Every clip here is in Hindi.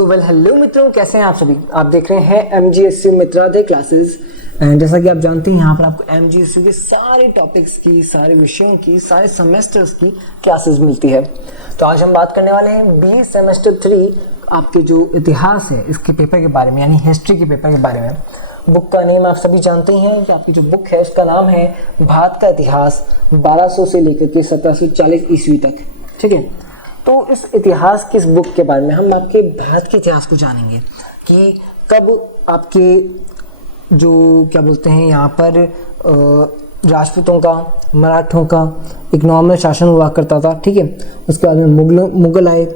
हेलो मित्रों, कैसे हैं आप सभी। आप देख रहे हैं MGSU Mitra they classes. And जैसा कि आप जानते हैं, यहाँ पर आपको MGSU के सारे टॉपिक्स की, सारे विषयों की, सारे सेमेस्टर्स की क्लासेस मिलती है। तो आज हम बात करने वाले हैं BE सेमेस्टर 3 आपके जो इतिहास है इसके पेपर के बारे में, यानी हिस्ट्री के पेपर के बारे में। बुक का नेम आप सभी जानते हैं कि आपकी जो बुक है उसका नाम है भारत का इतिहास 1200 से लेकर के 1740 ईस्वी तक। ठीक है, तो इस इतिहास की इस बुक के बारे में हम आपके भारत के इतिहास को जानेंगे कि कब आपके जो क्या बोलते हैं यहाँ पर राजपूतों का, मराठों का एक नॉर्मल शासन हुआ करता था। ठीक है, उसके बाद में मुगल आए,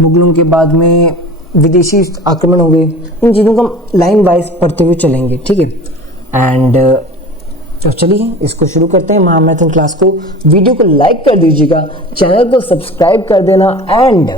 मुगलों के बाद में विदेशी आक्रमण हुए। इन चीज़ों को लाइन वाइज पढ़ते हुए चलेंगे। ठीक है, एंड तो चलिए इसको शुरू करते हैं महामैथन क्लास को। वीडियो को लाइक कर दीजिएगा, चैनल को सब्सक्राइब कर देना एंड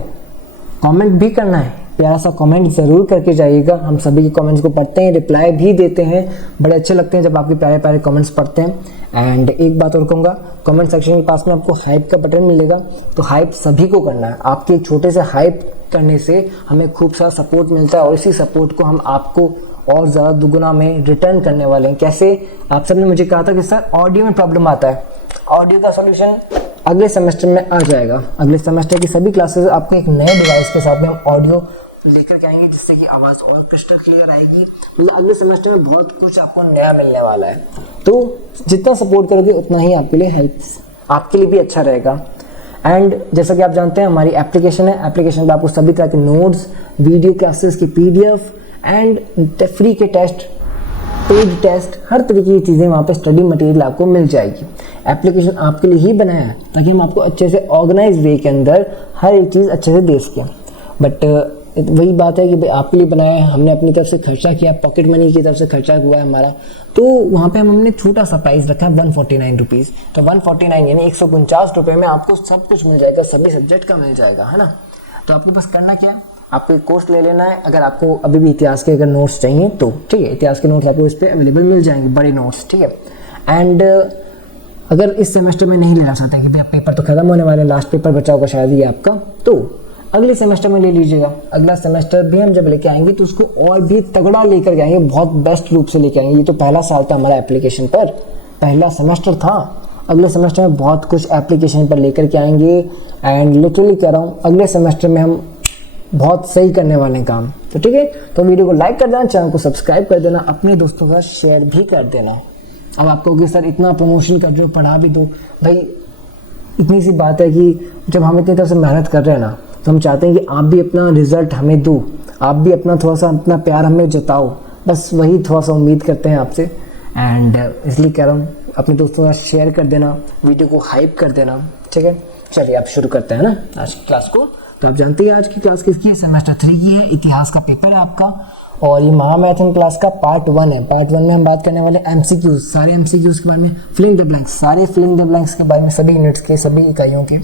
कमेंट भी करना है। प्यारा सा कमेंट ज़रूर करके जाइएगा। हम सभी के कमेंट्स को पढ़ते हैं, रिप्लाई भी देते हैं। बड़े अच्छे लगते हैं जब आपके प्यारे प्यारे कमेंट्स पढ़ते हैं। एंड एक बात और कहूँगा, कमेंट सेक्शन के पास में आपको हाइप का बटन मिलेगा, तो हाइप सभी को करना है। आपके एक छोटे से हाइप करने से हमें खूब सारा सपोर्ट मिलता है और इसी सपोर्ट को हम आपको और ज़्यादा दुगुना में रिटर्न करने वाले हैं। कैसे? आप सबने मुझे कहा था कि सर ऑडियो में प्रॉब्लम आता है, ऑडियो का सॉल्यूशन अगले सेमेस्टर में आ जाएगा। अगले सेमेस्टर की सभी क्लासेस आपको एक नए डिवाइस के साथ में हम ऑडियो लेकर के आएंगे, जिससे कि आवाज़ और क्रिस्टल क्लियर आएगी। अगले सेमेस्टर में बहुत कुछ आपको नया मिलने वाला है। तो जितना सपोर्ट करोगे उतना ही आपके लिए आपके लिए भी अच्छा रहेगा। एंड जैसा कि आप जानते हैं, हमारी एप्लीकेशन है। एप्लीकेशन पर आपको सभी तरह के नोट्स, वीडियो क्लासेस की PDF एंड फ्री के टेस्ट, पेड टेस्ट, हर तरीके की चीज़ें वहाँ पे स्टडी मटेरियल आपको मिल जाएगी। एप्लीकेशन आपके लिए ही बनाया है ताकि हम आपको अच्छे से ऑर्गेनाइज वे के अंदर हर एक चीज़ अच्छे से दे सकें। बट वही बात है कि भाई आपके लिए बनाया है, हमने अपनी तरफ से खर्चा किया, पॉकेट मनी की तरफ से खर्चा हुआ है हमारा। तो वहाँ पे हमने छोटा सा प्राइस रखा है 149 रुपीज़। तो 149 यानी 149 रुपये में आपको सब कुछ मिल जाएगा, सभी सब्जेक्ट का मिल जाएगा, है ना। तो आपको बस करना क्या है, आपको एक कोर्स ले लेना है। अगर आपको अभी भी इतिहास के अगर नोट्स चाहिए तो ठीक है, इतिहास के नोट्स आपको इस पर अवेलेबल मिल जाएंगे, बड़े नोट्स। ठीक है, एंड अगर इस सेमेस्टर में नहीं लेना चाहते कि पेपर तो खत्म होने वाले, लास्ट पेपर बचा होगा शायद ये आपका, तो अगले सेमेस्टर में ले लीजिएगा। अगला सेमेस्टर भी हम जब लेके आएंगे तो उसको और भी तगड़ा लेकर के आएंगे, बहुत बेस्ट रूप से लेके आएंगे। ये तो पहला साल था हमारा एप्लीकेशन पर, पहला सेमेस्टर था। अगले सेमेस्टर में बहुत कुछ एप्लीकेशन पर लेकर के आएंगे। एंड लिटरली कह रहा हूँ, अगले सेमेस्टर में हम बहुत सही करने वाले हैं काम। तो ठीक है, तो वीडियो को लाइक कर देना, चैनल को सब्सक्राइब कर देना, अपने दोस्तों के साथ शेयर भी कर देना। अब आप कहोगे सर इतना प्रमोशन कर दो, पढ़ा भी दो। भाई इतनी सी बात है कि जब हम इतनी तरह से मेहनत कर रहे हैं ना, तो हम चाहते हैं कि आप भी अपना रिजल्ट हमें दो, आप भी अपना थोड़ा सा अपना प्यार हमें जताओ। बस वही थोड़ा सा उम्मीद करते हैं आपसे। एंड इसलिए कह रहा हूँ, अपने दोस्तों के साथ शेयर कर देना, वीडियो को हाइप कर देना। ठीक है, चलिए आप शुरू करते हैं ना आज की क्लास को। तो आप जानते हैं आज की क्लास किसकी है, सेमेस्टर 3 की है, इतिहास का पेपर है आपका। और ये महामैथन क्लास का पार्ट 1 है। पार्ट 1 में हम बात करने वाले MCQs, सारे MCQs के बारे में, फिलिंग द ब्लैंक्स, सारे फिलिंग द ब्लैंक्स के बारे में, सभी यूनिट्स के, सभी इकाइयों के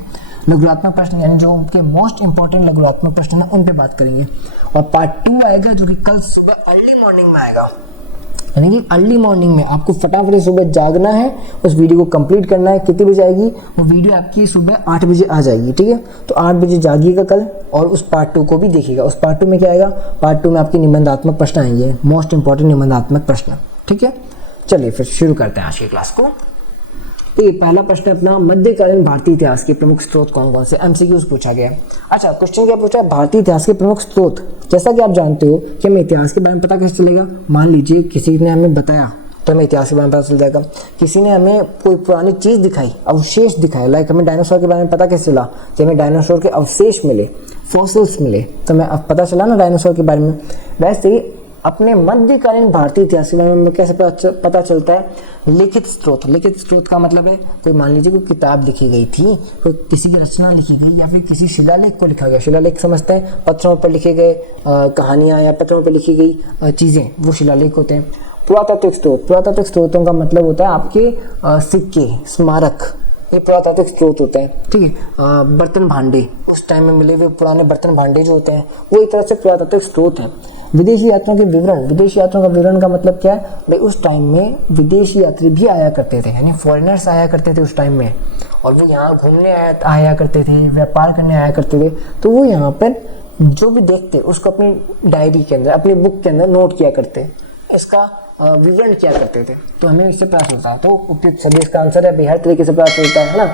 लघुरात्मक प्रश्न, यानी जो उनके मोस्ट इंपॉर्टेंट लघुरात्मक प्रश्न है उन पे बात करेंगे। और पार्ट 2 आएगा जो कि कल सुबह अर्ली मॉर्निंग में आएगा, यानी कि अर्ली मॉर्निंग में आपको फटाफट सुबह जागना है, उस वीडियो को कंप्लीट करना है। कितनी बजे आएगी वो वीडियो? आपकी सुबह 8 बजे आ जाएगी। ठीक है, तो 8 बजे जागिएगा कल और उस पार्ट 2 को भी देखिएगा। उस पार्ट 2 में क्या आएगा? पार्ट 2 में आपके निबंधात्मक प्रश्न आएंगे, मोस्ट इंपॉर्टेंट निबंधात्मक प्रश्न। ठीक है, चलिए फिर शुरू करते हैं आज की क्लास को। तो ये पहला प्रश्न अपना, मध्यकालीन भारतीय इतिहास के प्रमुख स्रोत कौन कौन से? MCQs पूछा गया। अच्छा, क्वेश्चन क्या पूछा है? भारतीय इतिहास के प्रमुख स्रोत। जैसा कि आप जानते हो कि हमें इतिहास के बारे में पता कैसे चलेगा? मान लीजिए किसी ने हमें बताया तो हमें इतिहास के बारे में पता चल जाएगा। किसी ने हमें कोई पुरानी चीज़ दिखाई, अवशेष दिखाया, लाइक हमें डायनासोर के बारे में पता कैसे चला कि हमें डायनासोर के अवशेष मिले, फॉसिल्स मिले, तो हमें अब पता चला ना डायनासोर के बारे में। वैसे ही अपने मध्यकालीन भारतीय इतिहास के बारे में कैसे पता चलता है? लिखित स्रोत। लिखित स्रोत का मतलब है कोई, मान लीजिए कोई किताब लिखी गई थी, कोई किसी की रचना लिखी गई, या फिर किसी शिलालेख को लिखा गया। शिलालेख समझते हैं, पत्थरों पर लिखे गए कहानियाँ या पत्थरों पर लिखी गई चीज़ें, वो शिलालेख होते हैं। पुरातात्विक स्रोत। पुरातात्विक स्रोतों का मतलब होता है आपके सिक्के, स्मारक, ये पुरातात्विक स्रोत होते हैं। ठीक है, बर्तन भांडे, उस टाइम में मिले हुए पुराने बर्तन भांडे जो होते हैं वो एक तरह से पुरातात्विक स्रोत हैं। विदेशी यात्रियों के विवरण। विदेशी यात्रियों का विवरण का मतलब क्या है? भाई उस टाइम में विदेशी यात्री भी आया करते थे, यानी फॉरेनर्स आया करते थे उस टाइम में, और वो यहाँ घूमने आया करते थे, व्यापार करने आया करते थे। तो वो यहाँ पर जो भी देखते उसको अपनी डायरी के अंदर, अपनी बुक के अंदर नोट किया करते, इसका विवरण किया करते थे। तो हमें इससे पता चलता है, तो उपयुक्त सभी इसका आंसर है, हर तरीके से पता चलता है ना।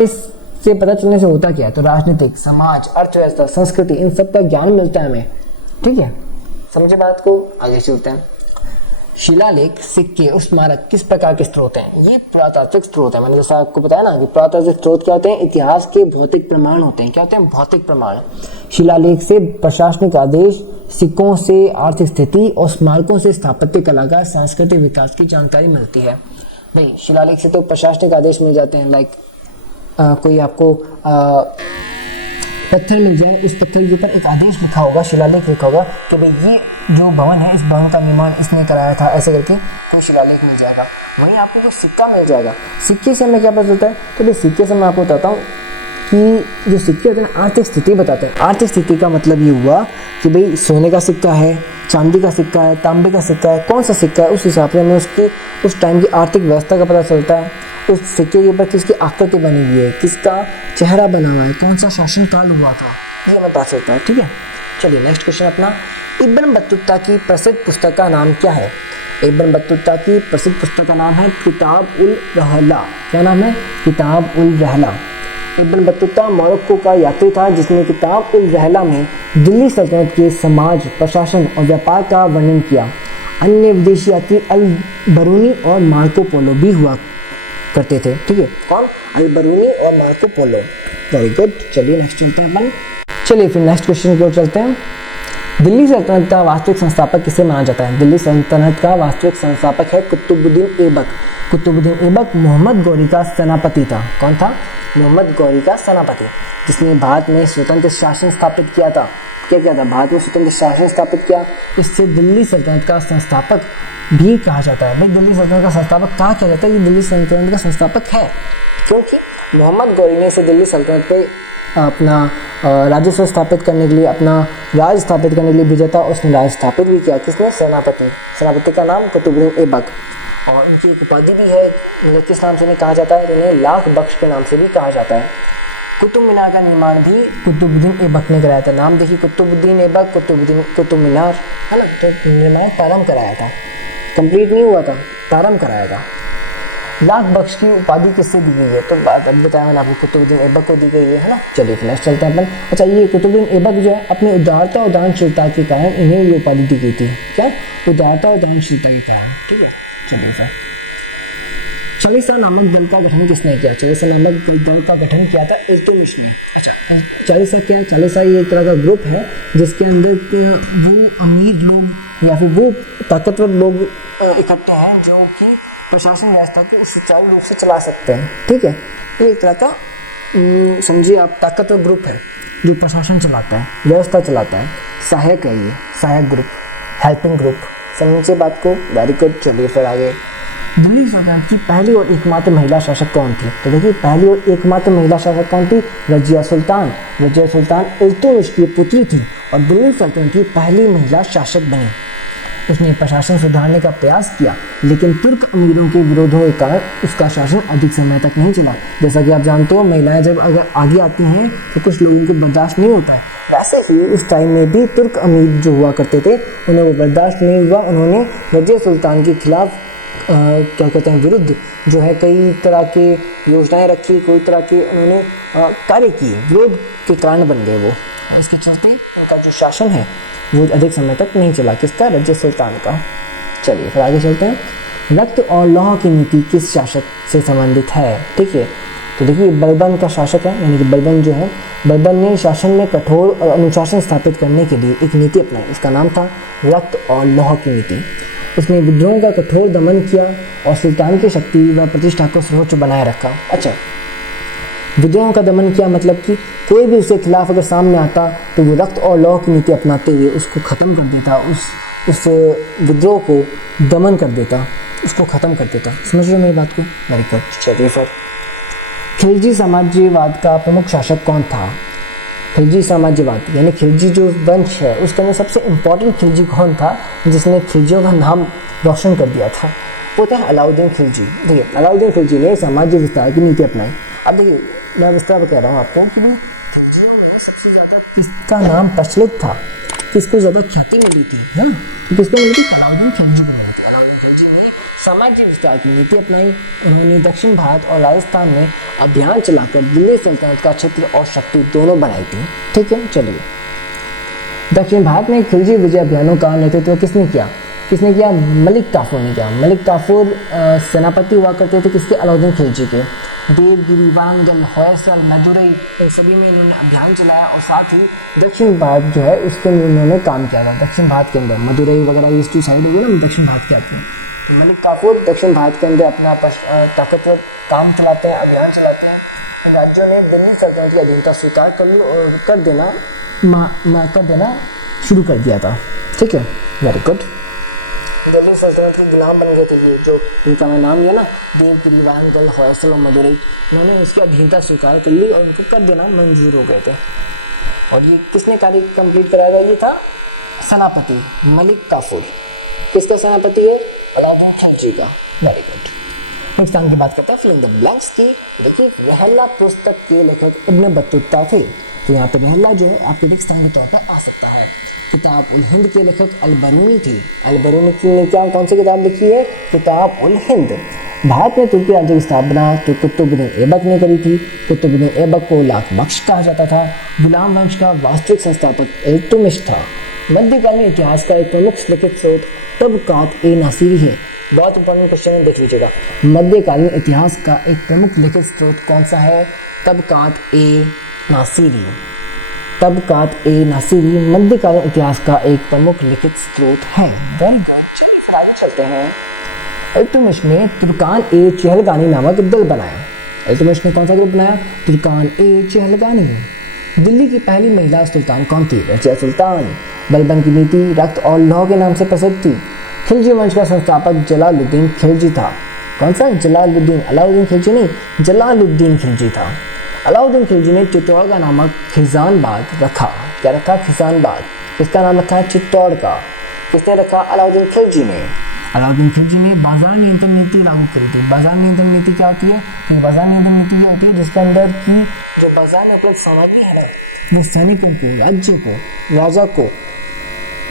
इससे पता चलने से होता क्या है, तो राजनीतिक, समाज, अर्थव्यवस्था, संस्कृति, इन सब का ज्ञान मिलता है हमें। ठीक है, समझे बात को, आगे चलते हैं। शिलालेख, सिक्के और स्मारक किस प्रकार के स्रोत हैं? ये पुरातात्विक स्रोत है। मैंने जैसा आपको बताया ना कि पुरातात्विक स्रोत क्या होते हैं, इतिहास के भौतिक प्रमाण होते हैं। क्या होते हैं? भौतिक प्रमाण। शिलालेख से प्रशासनिक आदेश, सिक्कों से आर्थिक स्थिति और स्मारकों से स्थापत्य कला का सांस्कृतिक विकास की जानकारी मिलती है। भाई शिलालेख से तो प्रशासनिक आदेश मिल जाते हैं, लाइक कोई आपको पत्थर मिल जाए, उस पत्थर के ऊपर एक आदेश लिखा होगा, शिलालेख लिखा होगा कि भाई ये जो भवन है, इस भवन का निर्माण इसने कराया था, ऐसे करके कोई शिलालेख मिल जाएगा। वहीं आपको कोई सिक्का मिल जाएगा। सिक्के से हमें क्या पता चलता है? तो भाई सिक्के से मैं आपको बताता हूँ कि जो सिक्के होते हैं आर्थिक स्थिति बताते हैं। आर्थिक स्थिति का मतलब ये हुआ कि भाई सोने का सिक्का है, चांदी का सिक्का है, तांबे का सिक्का है, कौन सा सिक्का है, उस हिसाब से हमें उसकी उस टाइम की आर्थिक व्यवस्था का पता चलता है। उस सिक्के के ऊपर किसकी आकृति बनी हुई है, किसका चेहरा बना हुआ है, कौन सा शासन काल हुआ था, ये हमें पता चलता है। ठीक है, चलिए नेक्स्ट क्वेश्चन अपना। इब्न बतूता की प्रसिद्ध पुस्तक का नाम क्या है? इब्न बतूता की प्रसिद्ध पुस्तक का नाम है किताब उल रहला। क्या नाम है? किताब उल रहला। इब्न बतूता मोरक्को का यात्री था जिसने किताब उल रहला में दिल्ली सल्तनत के समाज, प्रशासन और व्यापार का वर्णन किया। अन्य विदेशी यात्री अल बरूनी और मार्को पोलो भी हुआ करते थे। ठीक है, कौन? अल बरूनी और मार्को पोलो। Very good. चलिए नेक्स्ट चलते हैं अपन। चलिए फिर नेक्स्ट क्वेश्चन की ओर चलते हैं। दिल्ली सल्तनत का वास्तविक संस्थापक किसे माना जाता है? दिल्ली सल्तनत का वास्तविक संस्थापक है कुतुबुद्दीन ऐबक। कुतुबुद्दीन ऐबक मोहम्मद गौरी का सेनापति था। कौन था? मोहम्मद गौरी का सेनापति, जिसने भारत में स्वतंत्र शासन स्थापित किया था। क्या किया था? भारत में स्वतंत्र शासन स्थापित किया। इससे दिल्ली सल्तनत का संस्थापक भी कहा जाता है। भाई दिल्ली सल्तनत का संस्थापक कहा क्या जाता है? ये दिल्ली सल्तनत का संस्थापक है, क्योंकि मोहम्मद गौरी ने इसे दिल्ली सल्तनत पे अपना राजस्व स्थापित करने के लिए, अपना राज स्थापित करने के लिए भेजा था। उसने राज स्थापित भी किया। किसने? सेनापति। सेनापति का नाम कुतुबुद्दीन ऐबक। और उनकी एक उपाधि भी है, मतलब किस नाम से उन्हें कहा जाता है? तो उन्हें लाख बख्श के नाम से भी कहा जाता है। कुतुब मीनार का निर्माण भी कुतुबुद्दीन ऐबक ने कराया था। नाम देखिए, कुतुबुद्दीन ऐबक, कुतुब मीनार, है ना। तो निर्माण प्रारंभ कराया था, कंप्लीट नहीं हुआ था, प्रारंभ कराया था। लाख बख्श की उपाधि किससे दी गई है? तो बात अभी बताया मैंने आपको, कुतुबुद्दीन ऐबक को दी गई है ना। चलिए फिर नेक्स्ट चलते हैं अपन। अच्छा, ये कुतुबुद्दीन ऐबक जो है अपनी उदारता और दानशीलता के कारण इन्हें ये उपाधि दी गई थी। क्या? उदारता और दानशीलता के कारण। ठीक है, चलिए फिर। चालीसा नामक दल का गठन किसने किया? चालीसा नामक दल का गठन किया था इल्तुतमिश ने। अच्छा, चालीसा क्या है? चालीसा ये एक तरह का ग्रुप है जिसके अंदर वो अमीर लोग या फिर वो ताकतवर लोग इकट्ठे हैं जो कि प्रशासन व्यवस्था को सुचारू रूप से चला सकते हैं। ठीक है, ये एक तरह का समझिए आप ताकतवर ग्रुप है जो प्रशासन चलाता है, व्यवस्था चलाता है। सहायक है, ये सहायक ग्रुप, हेल्पिंग ग्रुप। समझिए बात को। Very good. चलिए फिर आगे। दिल्ली सल्तनत की पहली और एकमात्र महिला शासक कौन थी? तो देखिए, पहली और एकमात्र महिला शासक कौन थी? रजिया सुल्तान। रजिया सुल्तान इल्तुतमिश की पुत्री थी और दिल्ली सल्तनत की पहली महिला शासक बनी। उसने प्रशासन सुधारने का प्रयास किया, लेकिन तुर्क अमीरों के विरोधों के कारण उसका शासन अधिक समय तक नहीं चला। जैसा कि आप जानते हो, महिलाएं जब अगर आगे आती हैं तो कुछ लोगों को बर्दाश्त नहीं होता है। वैसे ही उस टाइम में भी तुर्क अमीर जो हुआ करते थे, उन्हें वो बर्दाश्त नहीं हुआ। उन्होंने रजिया सुल्तान के खिलाफ क्या कहते हैं, विरुद्ध जो है कई तरह की योजनाएं रखी, कोई तरह के उन्होंने कार्य किए, विरोध के कारण बन गए वो। इसके चलते उनका जो शासन है वो अधिक समय तक नहीं चला। किसका? रजिया सुल्तान का। चलिए फिर आगे चलते हैं। रक्त और लौह की नीति किस शासक से संबंधित है? ठीक है, तो देखिए बलबन का शासक है, यानी कि बलबन जो है, बलबन ने शासन में कठोर और अनुशासन स्थापित करने के लिए एक नीति अपनाई। उसका नाम था रक्त और लौह की नीति। उसने विद्रोह का कठोर दमन किया और सुल्तान की शक्ति व प्रतिष्ठा को सर्वोच्च बनाए रखा। अच्छा, विद्रोह का दमन किया मतलब कि कोई भी उसके खिलाफ अगर सामने आता तो वो रक्त और लौह की नीति अपनाते हुए उसको ख़त्म कर देता, उस विद्रोह को दमन कर देता, उसको ख़त्म कर देता। समझ रहे हो मेरी बात को? Very good. चलिए फिर। खिलजी साम्राज्यवाद का प्रमुख शासक कौन था? खिलजी साम्राज्यवाद यानी खिलजी जो वंश है उसके अंदर सबसे इम्पोर्टेंट खिलजी कौन था जिसने खिलजियों का नाम रोशन कर दिया था? वो था अलाउद्दीन खिलजी। देखिए, अलाउद्दीन खिलजी ने साम्राज्य विस्तार की नीति अपनाई। अब देखिए, मैं विस्तार कह रहा हूँ आपको कि खिलजियों में सबसे ज्यादा किसका नाम प्रचलित था, किसको ज्यादा ख्याति मिली थी, है ना? तो किसको मिली थी? अलाउद्दीन खिलजी को मिली थी। अलाउद्दीन खिलजी ने साम्राज्य विस्तार की नीति अपनाई। उन्होंने दक्षिण भारत और राजस्थान में अभियान चलाकर दिल्ली सल्तनत का क्षेत्र और शक्ति दोनों बनाई थी। ठीक है, चलिए। दक्षिण भारत में खिलजी विजय अभियानों का नेतृत्व किसने किया? मलिक काफूर ने किया। मलिक काफूर सेनापति हुआ करते थे किसके? अलाउद्दीन खिलजी के। देवगिरी, वारंगल, होयसल, मदुरई, इन सभी में इन्होंने अभियान चलाया और साथ ही दक्षिण भारत जो है उसके लिए इन्होंने काम किया था। दक्षिण भारत के अंदर मदुरई वगैरह इस टू साइड हो गए ना, दक्षिण भारत के आते हैं। तो मलिक काफूर दक्षिण भारत के अंदर अपना ताकतवर काम चलाते हैं, अभियान चलाते हैं। इन राज्यों ने दिल्ली सल्तनत की अधीनता स्वीकार कर ली और कर देना शुरू कर दिया था। ठीक है, वेरी गुड। दिल्ली सल्तनत के गुलाम बन गए थे ये, जो इनका मैं नाम लिया ना, देवगिरी, वारंगल, होयसल और मदुरई, इन्होंने उसकी अधीनता स्वीकार कर ली और उनको कर देना मंजूर हो गए थे। और ये किसने कार्य कंप्लीट कराया? ये था सेनापति मलिक काफूर। किसका सेनापति है? अलाउद्दीन खिलजी का। Very good. नेक्स्ट टाइम की बात करते हैं फिल इन द ब्लैंक्स की। देखिए, रहला पुस्तक के लेखक इब्न बतूता थे। तो यहाँ पे रहला जो है आपके नेक्स्ट टाइम के तौर पर आ सकता है। किताब उल हिंद के लेखक अल बरूनी थी। अल बरूनी ने क्या कौन सी किताब लिखी है? किताब उल हिंद। भारत में तुर्की राज्य की स्थापना तो कुतुबुद्दीन ऐबक ने करी थी। कुतुबुद्दीन ऐबक को लाख बख्श कहा जाता था। गुलाम वंश का वास्तविक संस्थापक इल्तुतमिश था। मध्यकालीन इतिहास का एक प्रमुख लिखित स्रोत तबकात ए नासिरी है। बहुत इंपॉर्टेंट क्वेश्चन है, देख लीजिएगा। मध्यकालीन इतिहास का एक प्रमुख लिखित स्रोत कौन सा है? तबकात ए नासिरी। तबकात ए नासिरी मध्यकालीन इतिहास का एक प्रमुख लिखित स्रोत है। Very good. चलिए फिर आगे चलते हैं। इल्तुतमिश ने तुर्कान ए चहलगानी नामक दल बनाया। इल्तुतमिश ने कौन सा ग्रुप बनाया? तुर्कान ए चहलगानी। दिल्ली की पहली महिला सुल्तान कौन थी? रजिया सुल्तान। बलबन की नीति रक्त और लौह के नाम से प्रसिद्ध थी। खिलजी वंश का संस्थापक जलालुद्दीन खिलजी था। कौन सा? जलालुद्दीन, अलाउद्दीन खिलजी नहीं, जलालुद्दीन खिलजी था। अलाउद्दीन खिलजी ने चित्तौड़ नामक खिजानबाग रखा। क्या रखा? खिजानबाग। किसका नाम रखा है? चित्तौड़ का। किसने रखा? अलाउद्दीन खिलजी ने। अलाउद्दीन खिलजी ने बाजार नियंत्रण नीति लागू करी थी। बाजार नियंत्रण नीति क्या होती है? तो बाजार नियंत्रण नीति ये होती है जिसके अंदर की जो बाजार में उपलब्ध सामग्री है ना, वो सैनिकों को, राज्य को, राजा को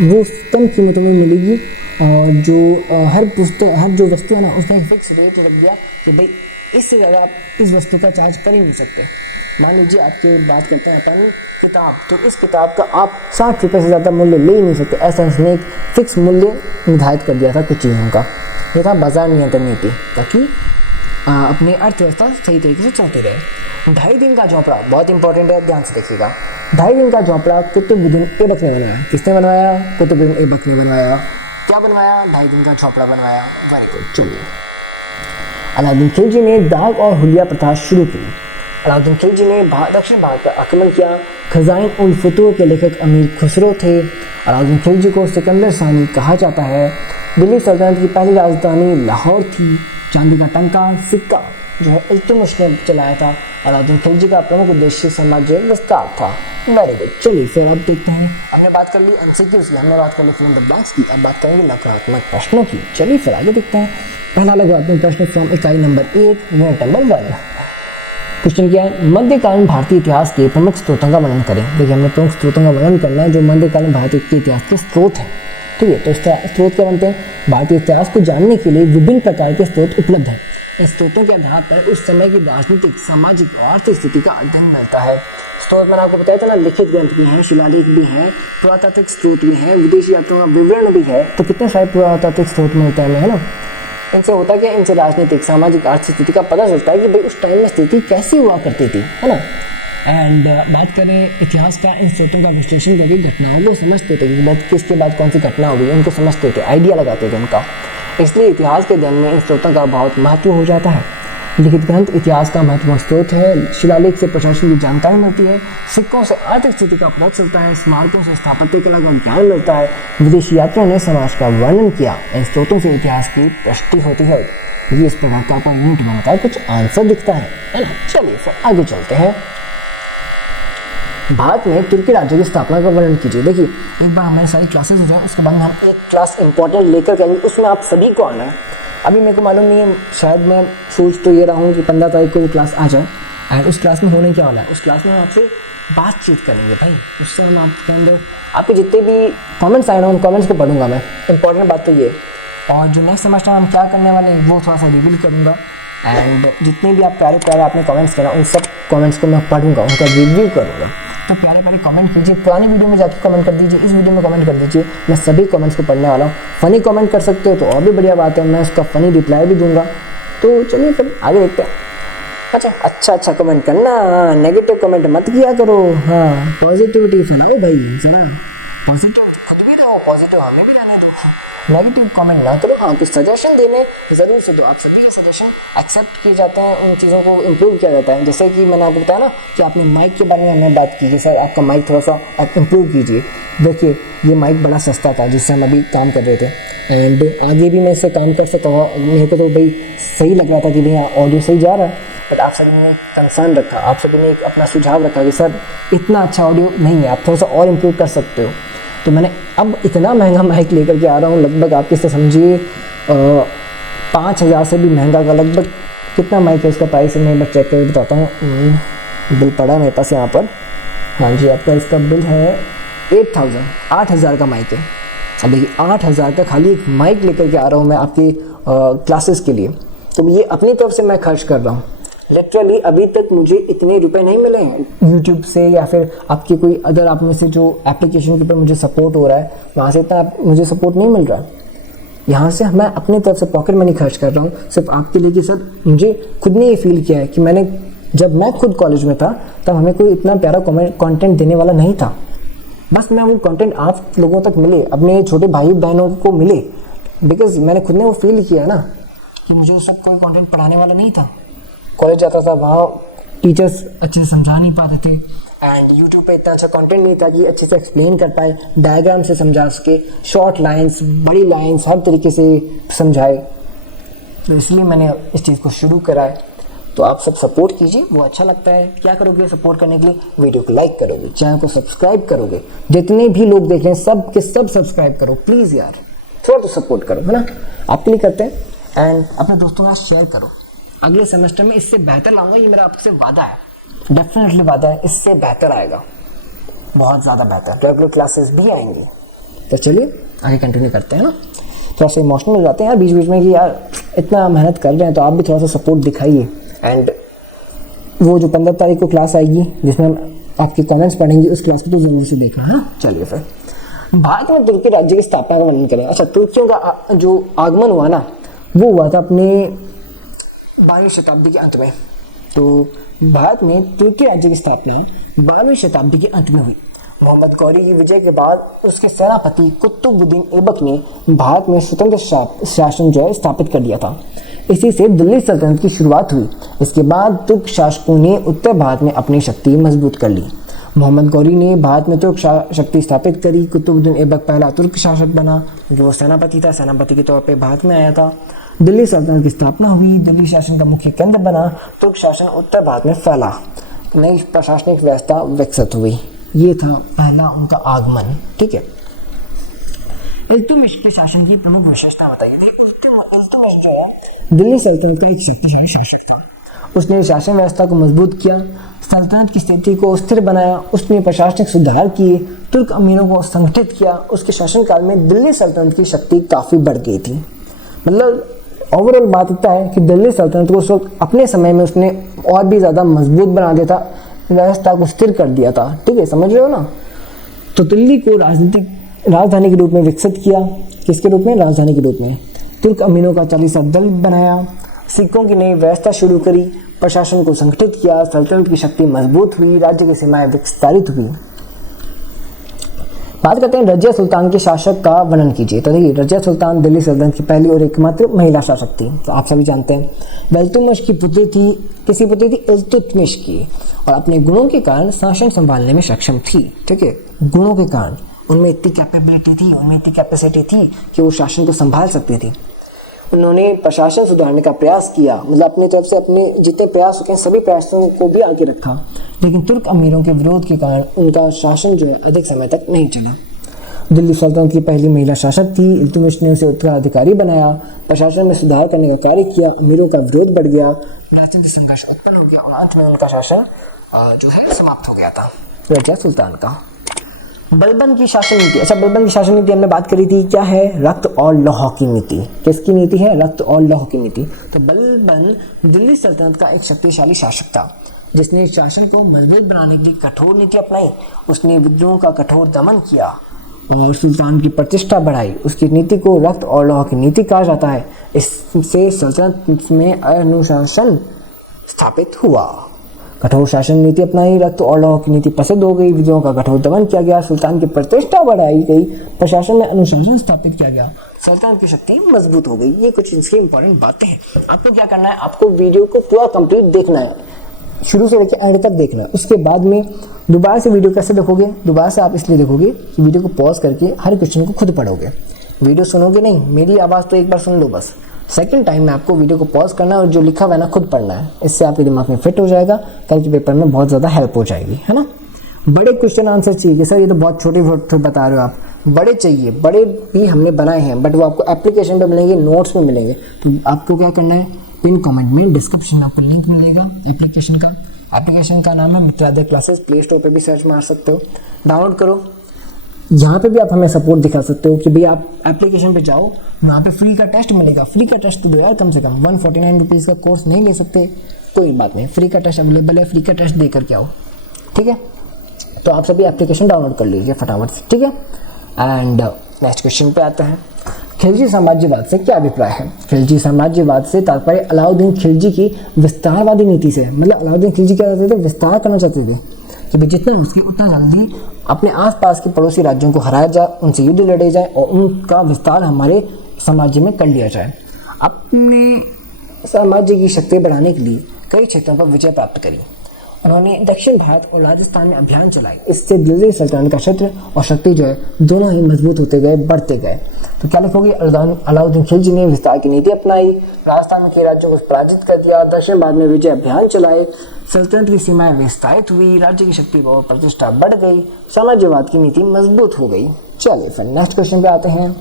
वो कम कीमतों में मिलेगी और जो हर जो वस्तु है ना उसका एक फिक्स रेट रख दिया कि भाई इससे ज़्यादा आप इस वस्तु का चार्ज कर ही नहीं सकते। मान लीजिए आपके बात करते हैं अपन किताब, तो इस किताब का आप 60 रुपये से ज़्यादा मूल्य ले ही नहीं सकते। ऐसा इसने एक फिक्स मूल्य निर्धारित कर दिया था कुछ चीज़ों का। ये था बाजार नियंत्रण नीति, ताकि अपनी अर्थव्यवस्था सही तरीके से चलती रहे। 2.5 दिन का झोंपड़ा बहुत इंपॉर्टेंट है, ध्यान से देखिएगा। 2.5 दिन का झोंपड़ा कुतुबुद्दीन ऐबक ने बनवाया। किसने बनवाया? कुतुबुद्दीन ऐबक ने बनवाया। क्या बनवाया? 2.5 दिन का झोंपड़ा बनवाया। Very good. चलिए, अलाउद्दीन खिलजी ने दाग और हुलिया प्रथा शुरू की। अलाउद्दीन खिलजी ने दक्षिण भारत पर आक्रमण किया। खजाइन उल फुतूह के लेखक अमीर खुसरो थे। अलाउद्दीन खिलजी को सिकंदर सानी कहा जाता है। दिल्ली सल्तनत की पहली राजधानी लाहौर थी। चांदी का टंका सिक्का जो है इल्तुतमिश ने चलाया था। अलाउद्दीन खिलजी का प्रमुख उद्देश्य साम्राज्य विस्तार था। Very good. चलिए फिर अब देखते हैं, हमने बात कर ली एमसीक्यूज की, हमने बात कर ली फिल इन द ब्लैंक्स की, अब बात करेंगे लघुत्मक प्रश्नों की। चलिए फिर आगे देखते हैं। पहला लघुत्मक प्रश्न फ्रॉम इकाई नंबर 1 यूनिट नंबर 1। क्वेश्चन क्या है? मध्यकालीन भारतीय इतिहास के प्रमुख स्रोतों का वर्णन करें। देखिए, हमें प्रमुख स्रोतों का वर्णन करना है जो मध्यकालीन भारतीय के इतिहास के स्रोत हैं। ठीक है, तो स्रोत क्या बनते हैं? भारतीय इतिहास को जानने के लिए विभिन्न प्रकार के स्रोत उपलब्ध हैं। इन स्रोतों के आधार पर उस समय की राजनीतिक, सामाजिक और आर्थिक स्थिति का अध्ययन मिलता है। स्रोत मैंने आपको बताया था ना, लिखित ग्रंथ भी हैं, शिलालेख भी हैं, पुरातात्विक स्रोत भी हैं, विदेशी यात्राओं का विवरण भी है। तो कितने सारे पुरातात्विक स्रोत मिलते हैं हमें, है ना? इनसे होता क्या? इनसे राजनीतिक, सामाजिक, आर्थिक स्थिति का पता चलता है कि भाई उस टाइम में स्थिति कैसी हुआ करती थी, है ना? एंड बात करें इतिहास का, इन स्रोतों का विश्लेषण करके घटनाओं को समझते थे कि किसके बाद कौन सी घटना हुई, उनको समझते थे, आइडिया लगाते थे उनका। इसलिए इतिहास के अध्ययन में इन स्रोतों का बहुत महत्व हो जाता है। लिखित ग्रंथ इतिहास का महत्वपूर्ण स्रोत है। शिलालेख से प्रशासन की जानकारी मिलती है। सिक्कों से आर्थिक स्थिति का पता चलता है। स्मारकों से स्थापत्य कला का ज्ञान मिलता है। विदेशी यात्रियों ने समाज का वर्णन किया। इन स्रोतों से इतिहास की पुष्टि होती है। ये इस प्रकार का आपको यूनिट बनकर कुछ आंसर दिखता है ना? चलिए फिर आगे चलते हैं। भारत में तुर्की राज्य की स्थापना का वर्णन कीजिए। देखिए, एक बार हमारी सारी क्लासेस हो जाए, उसके बाद में हम एक क्लास इंपॉर्टेंट लेकर के आएंगे, उसमें आप सभी को आना है। अभी मेरे को मालूम नहीं है, शायद मैं सोच तो ये रहा हूँ कि 15 तारीख को वो क्लास आ जाए, एंड उस क्लास में होने क्या वाला है, उस क्लास में हम आपसे बातचीत करेंगे भाई। उससे हम आपके अंदर आपके जितने भी कमेंट्स आए ना उन कमेंट्स को पढ़ूंगा मैं। इंपॉर्टेंट बात तो ये, और जो नेक्स्ट सेमेस्टर में हम क्या करने वाले हैं वो थोड़ा सा रिवील करूँगा। एंड जितने भी आप प्यारे प्यारे आपने कमेंट्स किया उन सब कमेंट्स को मैं पढ़ूंगा, उनका रिव्यू करूँगा। तो प्यारे प्यारे कमेंट कीजिए, पुरानी वीडियो में जाके कमेंट कर दीजिए, इस वीडियो में कमेंट कर दीजिए, मैं सभी कमेंट्स को पढ़ने वाला हूँ। फ़नी कमेंट कर सकते हो तो और भी बढ़िया बात है, मैं उसका फ़नी रिप्लाई भी दूंगा। तो चलिए फिर आगे देखते हैं। अच्छा कमेंट करना, नेगेटिव कमेंट मत किया करो। हाँ, पॉजिटिविटी फैलाओ भाई, जरा पॉजिटिव खुद भी रहो, पॉजिटिव हमें भी रहने दो, नेगेटिव कमेंट ना करो। हाँ, कुछ सजेशन देने ज़रूर से दो, आप सभी के सजेशन एक्सेप्ट किए जाते हैं, उन चीज़ों को इम्प्रूव किया जाता है। जैसे कि मैंने आपको बताया ना कि आपने माइक के बारे में हमें बात की कि सर आपका माइक थोड़ा सा आप इम्प्रूव कीजिए। देखिए ये माइक बड़ा सस्ता था जिससे हम अभी काम कर रहे थे, एंड आगे भी मैं इससे काम कर सकता हूँ। मेरे को तो भाई सही लग रहा था कि भैया ऑडियो सही जा रहा है, बट आप सभी ने एक कंसर्न रखा, आप सभी ने एक अपना सुझाव रखा कि सर इतना अच्छा ऑडियो नहीं है, आप थोड़ा सा और इम्प्रूव कर सकते हो। तो मैंने अब इतना महंगा माइक लेकर के आ रहा हूँ, लगभग आप इससे समझिए 5,000 से भी महंगा का लगभग कितना माइक है, इसका प्राइस मैं एक बार चेक करके बताता हूँ। बिल पड़ा है मेरे पास यहाँ पर। हाँ जी, आपका इसका बिल है 8,000 का माइक है। अब देखिए 8,000 का खाली एक माइक लेकर के आ रहा हूँ मैं आपकी क्लासेस के लिए। तो ये अपनी तरफ से मैं खर्च कर रहा हूँ। लिटरली अभी तक मुझे इतने रुपए नहीं मिले हैं यूट्यूब से या फिर आपकी कोई अदर आप में से जो एप्लीकेशन के ऊपर मुझे सपोर्ट हो रहा है वहाँ से इतना मुझे सपोर्ट नहीं मिल रहा। यहाँ से मैं अपनी तरफ से पॉकेट मनी खर्च कर रहा हूँ सिर्फ आपके लिए कि सर मुझे खुद ने ये फील किया है कि मैंने जब मैं खुद कॉलेज में था तब हमें कोई इतना प्यारा कंटेंट देने वाला नहीं था। बस मैं वो कंटेंट आप लोगों तक मिले, अपने छोटे भाई बहनों को मिले, बिकॉज मैंने खुद ने वो फील किया ना कि मुझे सब कोई कंटेंट पढ़ाने वाला नहीं था। कॉलेज जाता था, वहाँ टीचर्स अच्छे से समझा नहीं पाते थे, एंड यूट्यूब पे इतना अच्छा कंटेंट नहीं था कि अच्छे से एक्सप्लेन कर पाए, डायग्राम से समझा सके, शॉर्ट लाइंस, बड़ी लाइंस, हर तरीके से समझाए। तो इसलिए मैंने इस चीज़ को शुरू करा है। तो आप सब सपोर्ट कीजिए, वो अच्छा लगता है। क्या करोगे सपोर्ट करने के लिए? वीडियो को लाइक करोगे, चैनल को सब्सक्राइब करोगे, जितने भी लोग देख रहे हैं सब के सब सब्सक्राइब करो प्लीज़ यार, थोड़ा तो सपोर्ट करो, है ना। आपके लिए करते हैं, एंड अपने दोस्तों के साथ शेयर करो। अगले सेमेस्टर में इससे बेहतर लाऊंगा, ये मेरा आपसे वादा है, डेफिनेटली वादा है, इससे बेहतर आएगा, बहुत ज़्यादा बेहतर। रेगुलर क्लासेस भी आएंगे। तो चलिए आगे कंटिन्यू करते हैं ना। थोड़ा सा इमोशनल हो जाते हैं यार बीच बीच में कि यार इतना मेहनत कर रहे हैं तो आप भी थोड़ा सा सपोर्ट दिखाइए। एंड वो जो 15 तारीख को क्लास आएगी जिसमें हम आपके कमेंट्स पढ़ेंगे, उस क्लास को तो जल्दी से देखना है। चलिए फिर भारत में तुर्की राज्य की स्थापना का वर्णन करें। अच्छा, तुर्कियों का जो आगमन हुआ ना वो हुआ था अपने 12वीं शताब्दी के अंत में। तो भारत में तुर्की राज्य की स्थापना 12वीं शताब्दी के अंत में हुई। मोहम्मद गौरी की विजय के बाद उसके सेनापति कुतुबुद्दीन ऐबक ने भारत में स्वतंत्र शासन जो है स्थापित कर दिया था। इसी से दिल्ली सल्तनत की शुरुआत हुई। इसके बाद तुर्क शासकों ने उत्तर भारत में अपनी शक्ति मजबूत कर ली। मोहम्मद गौरी ने भारत में तुर्क शक्ति स्थापित करी। कुतुबुद्दीन ऐबक पहला तुर्क शासक बना जो सेनापति था, सेनापति के तौर पर भारत में आया था। दिल्ली सल्तनत की स्थापना हुई, दिल्ली शासन का मुख्य केंद्र बना, तुर्क शासन उत्तर भारत में फैला, नई प्रशासनिक व्यवस्था विकसित हुई। ये था पहला उनका आगमन। ठीक है, इल्तुतमिश के शासन की प्रमुख विशेषता बताइए। इल्तुतमिश जो है दिल्ली सल्तनत का एक शक्तिशाली शासक था। उसने शासन व्यवस्था को मजबूत किया, सल्तनत की स्थिति को स्थिर बनाया, उसने प्रशासनिक सुधार किए, तुर्क अमीरों को संगठित किया। उसके शासनकाल में दिल्ली सल्तनत की शक्ति काफ़ी बढ़ गई थी। मतलब ओवरऑल बात इतना है कि दिल्ली सल्तनत को उस वक्त अपने समय में उसने और भी ज़्यादा मजबूत बना दिया था, व्यवस्था को स्थिर कर दिया था। ठीक है, समझ रहे हो ना। तो दिल्ली को राजधानी के रूप में विकसित किया। किसके रूप में? राजधानी के रूप में। तुर्क अमीरों का चालीसा दल बनाया, सिखों की नई व्यवस्था शुरू करी, प्रशासन को संगठित किया, सल्तनत की शक्ति मजबूत हुई, राज्य की सीमाएं विस्तारित हुई। बात करते हैं रजिया सुल्तान के शासक का वर्णन कीजिए। तो देखिए, रजिया सुल्तान दिल्ली सल्तनत की पहली और एकमात्र महिला शासक थी। तो आप सभी जानते हैं इल्तुतमिश की पुत्री थी। किसी पुत्री थी? इल्तुतमिश की। और अपने गुणों के कारण शासन संभालने में सक्षम थी। ठीक है, गुणों के कारण उनमें इतनी कैपेबिलिटी थी, उनमें इतनी कैपेसिटी थी कि वो शासन को संभाल सकती थी। उन्होंने प्रशासन सुधारने का प्रयास किया, मतलब अपनी तरफ से अपने जितने प्रयास हो सभी प्रयासों को भी आगे रखा। लेकिन तुर्क अमीरों के विरोध के कारण उनका शासन जो है अधिक समय तक नहीं चला। दिल्ली सल्तनत की पहली महिला शासक थी। इल्तुतमिश ने उसे उत्तराधिकारी बनाया। प्रशासन में सुधार करने का कार्य किया। अमीरों का विरोध बढ़ गया, राजनीतिक संघर्ष उत्पन्न हो गया और अंत में उनका शासन जो है समाप्त हो गया था, रजिया सुल्तान का। बलबन की शासन नीति। अच्छा, बलबन की शासन नीति हमने बात करी थी, क्या है? रक्त और लौह की नीति। किसकी नीति है? रक्त और लौह की नीति। तो बलबन दिल्ली सल्तनत का एक शक्तिशाली शासक था जिसने शासन को मजबूत बनाने के लिए कठोर नीति अपनाई। उसने विद्रोह का कठोर दमन किया और सुल्तान की प्रतिष्ठा बढ़ाई। उसकी नीति को रक्त और लौह की नीति कहा जाता है। इससे सल्तनत में अनुशासन स्थापित हुआ। कठोर शासन नीति अपनाई, रक्त और लौह की नीति प्रसिद्ध हो गई, विद्रोह का कठोर दमन किया गया, सुल्तान की प्रतिष्ठा बढ़ाई गई, प्रशासन में अनुशासन स्थापित किया गया, सल्तनत की शक्ति मजबूत हो गई। ये कुछ इसकी इंपॉर्टेंट बातें हैं। आपको क्या करना है? आपको वीडियो को पूरा कंप्लीट देखना है, शुरू से लेकर एंड तक देखना है। उसके बाद में दोबारा से वीडियो कैसे देखोगे? दोबारा से आप इसलिए देखोगे कि वीडियो को पॉज करके हर क्वेश्चन को खुद पढ़ोगे। वीडियो सुनोगे नहीं, मेरी आवाज़ तो एक बार सुन लो बस। सेकंड टाइम में आपको वीडियो को पॉज करना है और जो लिखा हुआ है ना खुद पढ़ना है। इससे आपके दिमाग में फिट हो जाएगा, कल के पेपर में बहुत ज़्यादा हेल्प हो जाएगी, है ना। बड़े क्वेश्चन आंसर चाहिए कि सर ये तो बहुत छोटे बता रहे हो आप। बड़े चाहिए, बड़े भी हमने बनाए हैं बट वो आपको एप्लीकेशन पे मिलेंगे, नोट्स में मिलेंगे। तो आपको क्या करना है? पिन कमेंट में डिस्क्रिप्शन में आपको लिंक मिलेगा एप्लीकेशन का। एप्लीकेशन का नाम है मित्रादय क्लासेस। प्ले स्टोर पे भी सर्च मार सकते हो, डाउनलोड करो। यहाँ पे भी आप हमें सपोर्ट दिखा सकते हो कि भाई आप एप्लीकेशन पे जाओ, वहाँ पे फ्री का टेस्ट मिलेगा। फ्री का टेस्ट दो यार, कम से कम 149 रुपीज़ का कोर्स नहीं ले सकते, कोई बात नहीं, फ्री का टेस्ट अवेलेबल है, फ्री का टेस्ट दे करके आओ, ठीक है। तो आप सभी एप्लीकेशन डाउनलोड कर लीजिए फटाफट से, ठीक है। एंड नेक्स्ट क्वेश्चन पे आते हैं। खिलजी साम्राज्यवाद से क्या अभिप्राय है? खिलजी साम्राज्यवाद से तात्पर्य अलाउद्दीन खिलजी की विस्तारवादी नीति से। मतलब अलाउद्दीन खिलजी क्या चाहते थे? विस्तार करना चाहते थे कि भाई जितना हो सके उतना जल्दी अपने आसपास के पड़ोसी राज्यों को हराया जाए, उनसे युद्ध लड़े जाए और उनका विस्तार हमारे साम्राज्य में कर लिया जाए। अपने साम्राज्य की शक्ति बढ़ाने के लिए कई क्षेत्रों पर विजय प्राप्त करी। उन्होंने दक्षिण भारत और राजस्थान में अभियान चलाए। इससे दिल्ली सल्तनत का क्षेत्र और शक्ति जो है दोनों ही मजबूत होते गए, बढ़ते गए। तो क्या लिखोगे? अलाउद्दीन खिलजी ने विस्तार की नीति अपनाई, राजस्थान के राज्यों को पराजित कर दिया, दक्षिण भारत में विजय अभियान चलाए, सल्तनत की सीमाएं विस्तारित हुई, राज्य की शक्ति और प्रतिष्ठा बढ़ गई, साम्राज्यवाद की नीति मजबूत हो गई। चलिए फिर नेक्स्ट क्वेश्चन पे आते हैं।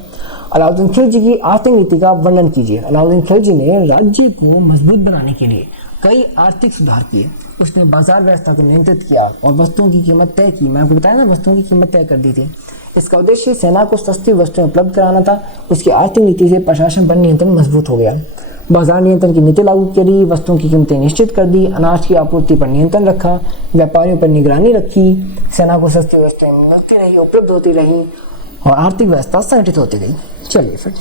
अलाउद्दीन खिलजी की आर्थिक नीति का वर्णन कीजिए। अलाउद्दीन खिलजी ने राज्य को मजबूत बनाने के लिए कई आर्थिक सुधार किए। उसने बाजार व्यवस्था को नियंत्रित किया और वस्तुओं की कीमत तय की। मैं आपको बताया ना, वस्तुओं की कीमत तय कर दी थी। इसका उद्देश्य सेना को सस्ती वस्तुएं उपलब्ध कराना था। उसकी आर्थिक नीति से प्रशासन पर नियंत्रण मजबूत हो गया। बाजार नियंत्रण की नीति लागू करी, वस्तुओं की कीमतें निश्चित कर दी, अनाज की आपूर्ति पर नियंत्रण रखा, व्यापारियों पर निगरानी रखी, सेना को सस्ती वस्तुएं मिलती रही, उपलब्ध होती रही और आर्थिक व्यवस्था संगठित होती गई। चलिए फिर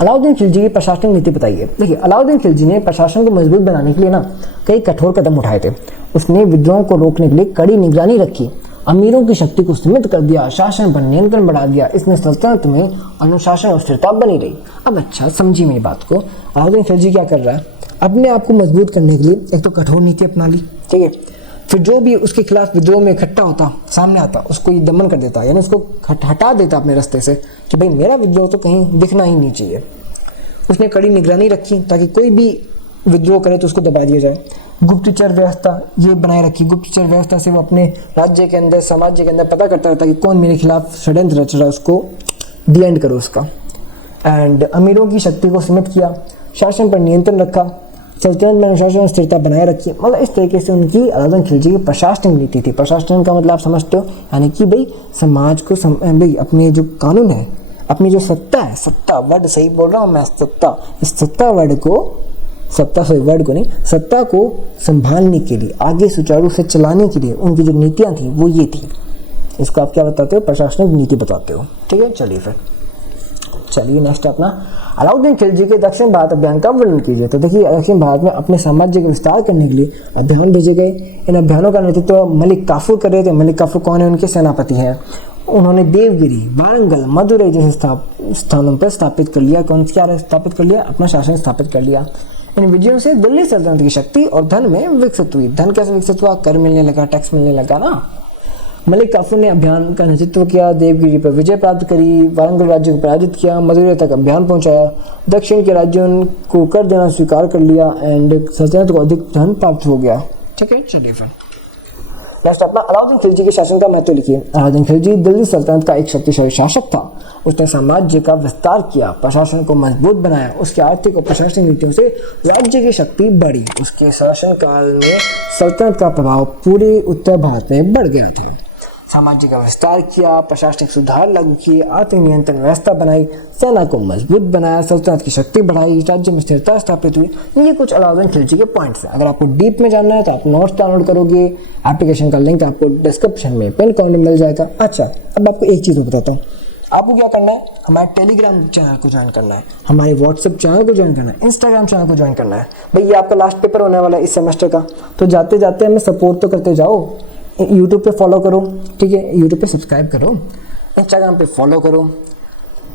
अलाउद्दीन खिलजी की प्रशासनिक नीति बताइए। देखिए, अलाउद्दीन खिलजी ने प्रशासन को मजबूत बनाने के लिए ना कई कठोर कदम उठाए थे। उसने विद्रोह को रोकने के लिए कड़ी निगरानी रखी, अमीरों की शक्ति को सीमित कर दिया, शासन पर नियंत्रण बढ़ा दिया। इसने सल्तनत में अनुशासन और स्थिरता बनी रही। अब अच्छा समझिए मेरी बात को, अलाउद्दीन खिलजी क्या कर रहा है? अपने आप को मजबूत करने के लिए एक तो कठोर नीति अपना ली, ठीक है। फिर जो भी उसके खिलाफ विद्रोह में इकट्ठा होता, सामने आता, उसको ये दमन कर देता, यानी उसको हटा देता अपने रास्ते से कि भाई मेरा विद्रोह तो कहीं दिखना ही नहीं चाहिए। उसने कड़ी निगरानी रखी ताकि कोई भी विद्रोह करे तो उसको दबा दिया जाए। गुप्तचर व्यवस्था ये बनाए रखी। गुप्तचर व्यवस्था से वो अपने राज्य के अंदर, समाज के अंदर पता करता रहता कि कौन मेरे खिलाफ षड्यंत्र रच रहा है, उसको दी एंड करो उसका। एंड अमीरों की शक्ति को सीमित किया, शासन पर नियंत्रण रखा, सल्तनत में अनुशासन और स्थिरता बनाए रखी। मतलब इस तरीके से उनकी अलाउद्दीन खिलजी की प्रशासनिक नीति थी। प्रशासन का मतलब आप समझते हो, यानी कि भाई समाज को भाई अपने जो कानून है, अपनी जो सत्ता है, सत्ता वर्ड सही बोल रहा हूँ मैं, सत्ता, इस सत्ता वर्ड को, सत्ता को संभालने के लिए, आगे सुचारू से चलाने के लिए उनकी जो नीतियाँ थी वो ये थी। इसको आप क्या बताते हो? प्रशासनिक नीति बताते हो, ठीक है। चलिए नेक्स्ट अपना अलाउद्दीन खिलजी के दक्षिण भारत अभियान का वर्णन कीजिए। तो देखिए, दक्षिण भारत में अपने साम्राज्य का विस्तार करने के लिए अभियान भेजे गए। इन अभियानों का नेतृत्व मलिक काफूर कर रहे थे। मलिक काफूर कौन है? उनके सेनापति हैं। उन्होंने देवगिरी, वारंगल, मदुरई जैसे स्थानों पर स्थापित कर लिया। कौन क्या स्थापित कर लिया? अपना शासन स्थापित कर लिया। इन विजयों से दिल्ली सल्तनत की शक्ति और धन में विकसित हुई। धन कैसे विकसित हुआ? कर मिलने लगा, टैक्स मिलने लगा ना। मलिक काफूर ने अभियान का नेतृत्व किया, देवगिरी पर विजय प्राप्त करी, वारंगल राज्य को पराजित किया, मदुरई तक अभियान पहुंचाया, दक्षिण के राज्यों को कर देना स्वीकार कर लिया एंड सल्तनत को अधिक धन प्राप्त हो गया, ठीक है। चलिए फिर नेक्स्ट अपना अलाउद्दीन खिलजी के शासन का महत्व लिखिए। अलाउद्दीन खिलजी दिल्ली सल्तनत का एक शक्तिशाली शासक था। उसने साम्राज्य का विस्तार किया, प्रशासन को मजबूत बनाया, उसकी आर्थिक और प्रशासनिक नीतियों से राज्य की शक्ति बढ़ी। उसके शासनकाल में सल्तनत का प्रभाव पूरे उत्तर भारत में बढ़ गया था। साम्राज्य का विस्तार किया, प्रशासनिक सुधार लागू किए, आर्थिक नियंत्रण व्यवस्था बनाई, सेना को मजबूत बनाया, सल्तनत की शक्ति बढ़ाई, राज्य में स्थिरता स्थापित हुई। ये कुछ अलाउद्दीन खिलजी के पॉइंट्स हैं। अगर आपको डीप में जानना है तो आप नोट्स डाउनलोड करोगे, एप्लीकेशन का लिंक आपको डिस्क्रिप्शन में पिन कमेंट में मिल जाएगा। अच्छा, अब आपको एक चीज़ बताता हूँ, आपको क्या करना है, हमारे टेलीग्राम चैनल को ज्वाइन करना है, हमारे व्हाट्सएप चैनल को ज्वाइन करना है, इंस्टाग्राम चैनल को ज्वाइन करना है। भाई ये आपका लास्ट पेपर होने वाला है इस सेमेस्टर का, तो जाते जाते हमें सपोर्ट तो करते जाओ। यूट्यूब पे फॉलो करो, ठीक है, यूट्यूब पे सब्सक्राइब करो, इंस्टाग्राम पे फॉलो करो,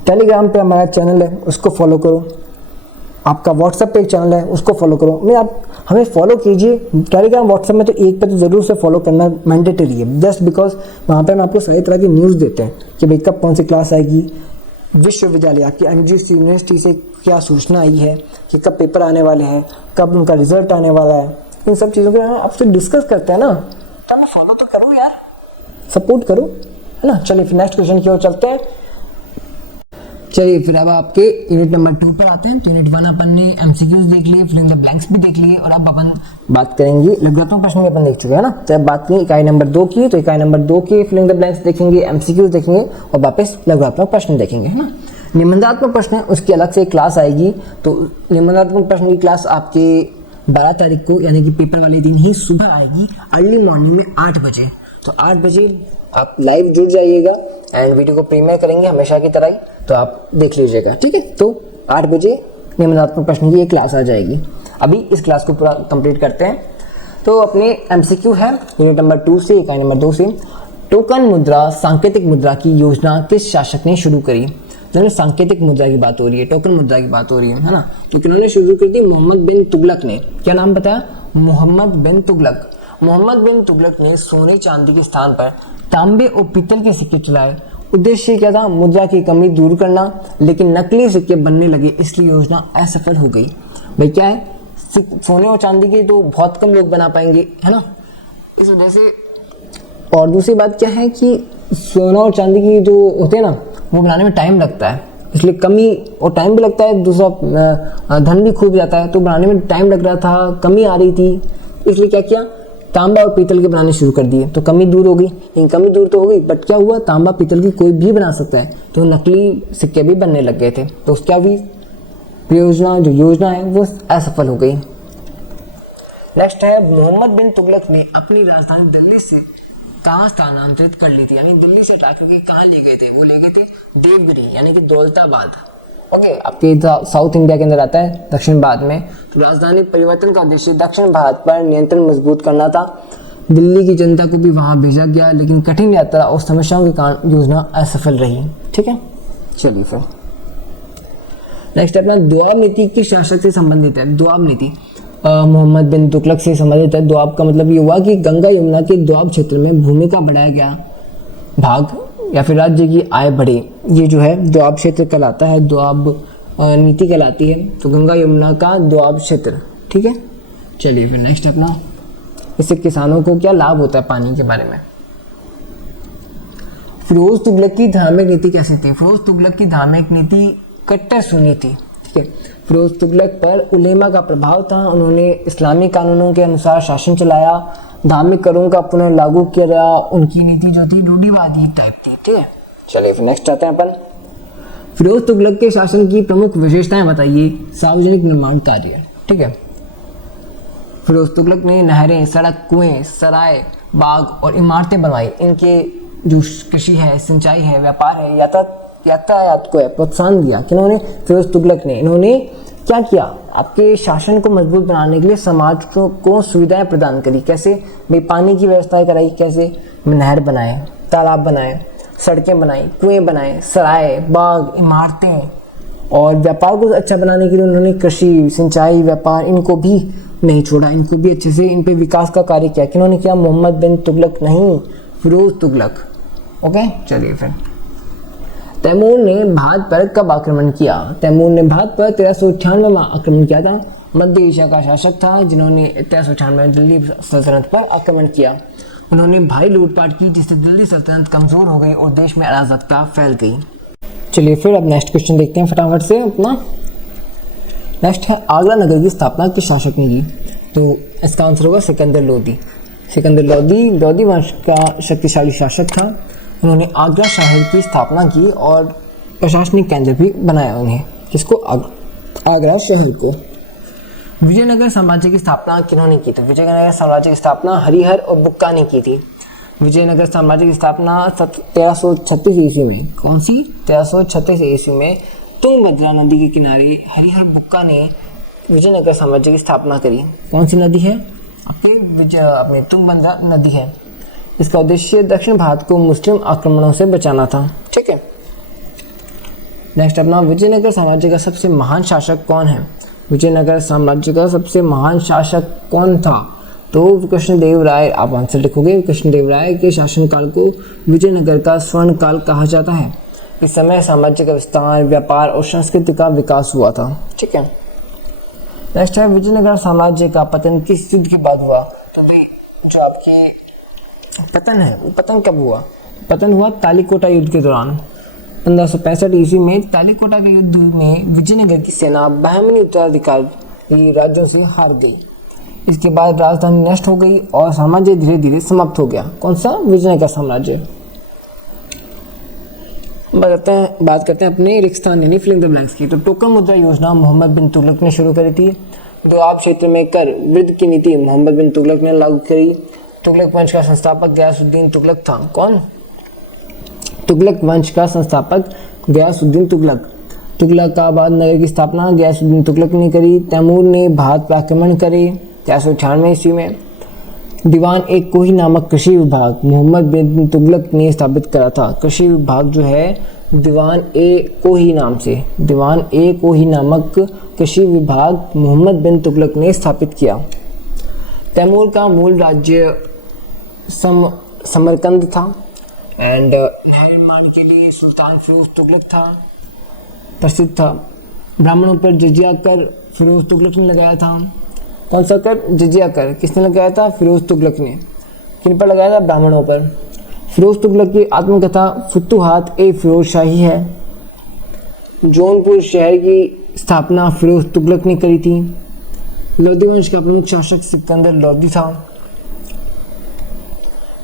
टेलीग्राम पे हमारा चैनल है उसको फॉलो करो, आपका व्हाट्सएप पे एक चैनल है उसको फॉलो करो। मैं आप हमें फॉलो कीजिए। टेलीग्राम व्हाट्सएप में तो एक पे तो ज़रूर से फॉलो करना मैंडेटरी है, जस्ट बिकॉज वहाँ पर हम आपको सारी तरह की न्यूज़ देते हैं कि भाई कब कौन सी क्लास आएगी, विश्वविद्यालय आपकी एमजीएससी यूनिवर्सिटी से क्या सूचना आई है कि कब पेपर आने वाले हैं, कब उनका रिजल्ट आने वाला है। इन सब चीज़ों को आपसे डिस्कस करते हैं ना, तो हमें फॉलो तो करो यार, सपोर्ट करो, है ना। चलिए फिर नेक्स्ट क्वेश्चन की ओर चलते हैं। चलिए फिर अब आपके यूनिट नंबर 2 पर आते हैं। तो यूनिट 1 अपन ने एमसीक्यूज देख लिए, फिल इन द ब्लैंक्स भी देख लिए, और अब अपन बात करेंगे लघुत्तम प्रश्न अपन देख चुके हैं ना। तो अब बात करें इकाई नंबर 2 की, तो इकाई नंबर 2 के फिल इन द ब्लैंक्स देखेंगे, एमसीक्यूज देखेंगे और वापस लघुत्तम प्रश्न देखेंगे, है ना। निबंधात्मक प्रश्न है उसकी अलग से एक क्लास आएगी। तो निबंधात्मक प्रश्न की क्लास आपके 12 तारीख को यानी कि पेपर वाले दिन ही सुबह आएगी, अर्ली मॉर्निंग में 8 बजे। तो 8 बजे आप लाइव जुड़ जाइएगा एंड वीडियो को प्रीमियर करेंगे हमेशा की तरह ही, तो आप देख लीजिएगा, ठीक है। तो 8 बजे निबंधात्मक प्रश्न की एक क्लास आ जाएगी। अभी इस क्लास को पूरा कंप्लीट करते हैं। तो अपने एमसीक्यू है यूनिट नंबर 2 से, इकाई नंबर 2 से। टोकन मुद्रा सांकेतिक मुद्रा की योजना किस शासक ने शुरू करी? जो सांकेतिक मुद्रा की बात हो रही है, टोकन मुद्रा की बात हो रही है ना, तो किन्होंने शुरू कर दी? मोहम्मद बिन तुगलक ने। क्या नाम बताया? मोहम्मद बिन तुगलक। मोहम्मद बिन तुगलक ने सोने चांदी के स्थान पर तांबे और पीतल के सिक्के चलाए। उद्देश्य क्या था? मुद्रा की कमी दूर करना, लेकिन नकली सिक्के बनने लगे इसलिए योजना असफल हो गई। भाई क्या है, सोने और चांदी के तो बहुत कम लोग बना पाएंगे, है ना, इस वजह से। और दूसरी बात क्या है कि सोना और चांदी की जो होते हैं ना, वो बनाने में टाइम लगता है, इसलिए कमी और टाइम भी लगता है, दूसरा धन भी खूब जाता है, तो बनाने में टाइम लग रहा था, कमी आ रही थी, इसलिए क्या किया? तांबा और पीतल के बनाने शुरू कर दिए। तो कमी दूर हो गई, लेकिन कमी दूर तो हो गई, बट क्या हुआ? तांबा पीतल की कोई भी बना सकता है, तो नकली सिक्के भी बनने लग गए थे। तो उसका भी प्रयोजना जो योजना है वो असफल हो गई। नेक्स्ट है, मोहम्मद बिन तुगलक ने अपनी राजधानी दिल्ली से कहाँ स्थानांतरित कर ली थी, यानी दिल्ली से हटा करके कहाँ ले गए थे? वो ले गए थे देवगिरी यानी कि दौलताबाद। ओके, आपके साउथ इंडिया के अंदर आता है, दक्षिण भारत में। तो राजधानी परिवर्तन का उद्देश्य दक्षिण भारत पर नियंत्रण मजबूत करना था। दिल्ली की जनता को भी वहां भेजा गया, लेकिन कठिन यात्रा और समस्याओं के कारण योजना असफल रही। ठीक है, चलिए फिर नेक्स्ट अपना दोआब नीति किस शासक से संबंधित है? दोआब नीति मोहम्मद बिन तुगलक से संबंधित है। दोआब का मतलब ये हुआ कि गंगा यमुना के दोआब क्षेत्र में भूमि का बढ़ाया गया भाग या फिर राज्य की आय बढ़े, ये जो है दोआब क्षेत्र कहलाता है, दोआब नीति कहलाती है। तो गंगा यमुना का दोआब क्षेत्र, ठीक है। चलिए फिर नेक्स्ट अपना, इससे किसानों को क्या लाभ होता है पानी के बारे में। फिरोज तुगलक की धार्मिक नीति कैसी थी? फिरोज तुगलक की धार्मिक नीति कट्टर सुन्नी थी, ठीक है। फिरोज तुगलक पर उलेमा का प्रभाव था, उन्होंने इस्लामी कानूनों के अनुसार शासन चलाया, धार्मिक करों का पुनः लागू किया, उनकी नीति जो थी रूढ़िवादी टाइप थी, ठीक है। चलिए फिर नेक्स्ट आते हैं अपन, फिरोज तुगलक के शासन की प्रमुख विशेषताएं बताइए। सार्वजनिक निर्माण कार्य, ठीक है। फिरोज तुगलक ने नहरें, सड़क, कुएं, सराय, बाग और इमारतें बनवाई। इनके जो कृषि है, सिंचाई है, व्यापार है, यातायात को प्रोत्साहन दिया। किन्होंने? फिरोज तुगलक ने। इन्होंने क्या किया? आपके शासन को मजबूत बनाने के लिए समाज को सुविधाएं प्रदान करी। कैसे? भाई पानी की व्यवस्था कराई। कैसे? नहर बनाए, तालाब बनाए, सड़कें बनाई, कुएं बनाए, सराय, बाग, इमारतें, और व्यापार को अच्छा बनाने के लिए उन्होंने कृषि, सिंचाई, व्यापार, इनको भी नहीं छोड़ा, इनको भी अच्छे से इन पे विकास का कार्य किया। किन्होंने किया? मोहम्मद बिन तुगलक नहीं, फिरोज तुगलक। ओके, चलिए फिर तैमूर ने भारत पर कब आक्रमण किया? तैमूर ने भारत पर 1398 में आक्रमण किया था मध्य एशिया का शासक था जिन्होंने 1396 में दिल्ली सल्तनत पर आक्रमण किया। उन्होंने भारी लूटपाट की जिससे दिल्ली सल्तनत कमज़ोर हो गई और देश में अराजकता फैल गई। चलिए फिर अब नेक्स्ट क्वेश्चन देखते हैं फटाफट से अपना। नेक्स्ट है आगरा नगर की स्थापना किस शासक ने की? तो इसका आंसर होगा सिकंदर लोदी। सिकंदर लोदी वंश का शक्तिशाली शासक था। उन्होंने आगरा शहर की स्थापना की और प्रशासनिक केंद्र भी बनाया उन्हें। किसको? आगरा शहर को। विजयनगर साम्राज्य की स्थापना किन्होंने की थी? विजयनगर साम्राज्य की स्थापना हरिहर और बुक्का ने की थी। विजयनगर साम्राज्य की स्थापना 1336 ईस्वी में। कौन सी? 1336 ईस्वी में तुंगभद्रा नदी के किनारे हरिहर बुक्का ने विजयनगर साम्राज्य की स्थापना करी। कौन सी नदी है? अपनी तुंगभद्रा नदी है। इसका उद्देश्य दक्षिण भारत को मुस्लिम आक्रमणों से बचाना था। ठीक है। नेक्स्ट अपना विजयनगर साम्राज्य का सबसे महान शासक कौन है? विजयनगर साम्राज्य का सबसे महान शासक कौन था? तो कृष्णदेव राय। आप आंसर लिखोगे। कृष्णदेव राय के शासनकाल को विजयनगर का स्वर्ण काल कहा जाता है। इस समय साम्राज्य का विस्तार, व्यापार और संस्कृति का विकास हुआ था। ठीक है। नेक्स्ट है विजयनगर साम्राज्य का पतन किस युद्ध के बाद हुआ? तो जो आपकी पतन है वो पतन कब हुआ? पतन हुआ तालीकोटा युद्ध के दौरान। 1565 ईस्वी में तालीकोटा के युद्ध में विजयनगर की सेना बहमनी उत्तराधिकारी राज्यों से हार गई। इसके बाद राजधानी नष्ट हो गई और साम्राज्य धीरे धीरे समाप्त हो गया। कौन सा? विजयनगर साम्राज्य। बात करते हैं अपने रिक्तस्थान यानी फिलिंग द ब्लैंक्स की। तो टोकन मुद्रा योजना मोहम्मद बिन तुगलक ने शुरू करी थी। दोआब क्षेत्र में कर वृद्धि की नीति मोहम्मद बिन तुगलक ने लागू करी। तुगलक वंश का संस्थापक गयासुद्दीन तुगलक था। कौन? तुगलक वंश का संस्थापक गयासुद्दीन तुगलक। तुगलकाबाद नगर की स्थापना गयासुद्दीन तुगलक ने करी। तैमूर ने भारत पर आक्रमण करे 1398 ईस्वी में। दीवान ए कोही नामक कृषि विभाग मोहम्मद बिन तुगलक ने स्थापित करा था। कृषि विभाग जो है दीवान ए कोही नामक कृषि विभाग मोहम्मद बिन तुगलक ने स्थापित किया। तैमूर का मूल राज्य समरकंद था एंड नहर निर्माण के लिए सुल्तान फिरोज तुगलक प्रसिद्ध था। ब्राह्मणों पर जजिया कर फिरोज तुगलक ने लगाया था। कौन सा कर? जजिया कर। किसने लगाया था? फिरोज तुगलक ने। किन पर लगाया था? ब्राह्मणों पर। फिरोज तुगलक की आत्मकथा फुतुहात ए फिरोज शाही है। जौनपुर शहर की स्थापना फिरोज तुगलक ने करी थी। लोदी वंश का प्रमुख शासक सिकंदर लोदी था।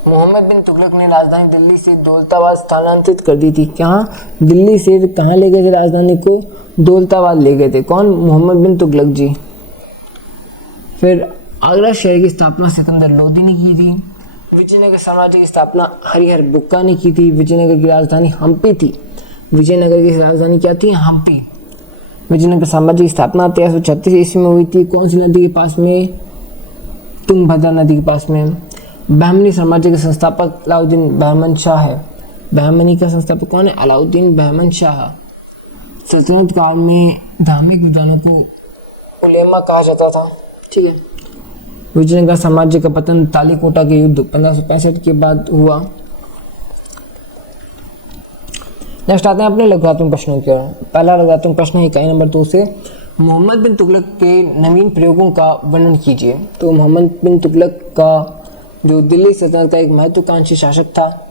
मोहम्मद बिन तुगलक ने राजधानी दिल्ली से दौलताबाद स्थानांतरित कर दी थी। कहाँ? दिल्ली से कहाँ ले गए थे राजधानी को? दौलताबाद ले गए थे। कौन? मोहम्मद बिन तुगलक जी। फिर आगरा शहर की स्थापना सिकंदर लोदी ने की थी। विजयनगर साम्राज्य की स्थापना हरिहर बुक्का ने की थी। विजयनगर की राजधानी हम्पी थी। विजयनगर की राजधानी क्या थी? हम्पी। विजयनगर साम्राज्य की स्थापना 1336 ईस्वी में हुई थी। कौन सी नदी के पास में? तुंगभद्रा नदी के पास में। बहमनी साम्राज्य के संस्थापक अलाउद्दीन बहमन शाह है। बहमनी का संस्थापक कौन है? अलाउद्दीन बहमन शाह। सल्तनत काल में धार्मिक विद्वानों को उलेमा कहा जाता था। ठीक है। विजयनगर साम्राज्य का पतन तालीकोटा के युद्ध 1565 के बाद हुआ। नेक्स्ट आते हैं अपने लघुत्तम प्रश्नों की ओर। पहला लघुत्तम प्रश्न है इकाई नंबर 2 से मोहम्मद बिन तुगलक के नवीन प्रयोगों का वर्णन कीजिए। तो मोहम्मद बिन तुगलक का जो दिल्ली सल्तनत का एक महत्वाकांक्षी शासक था,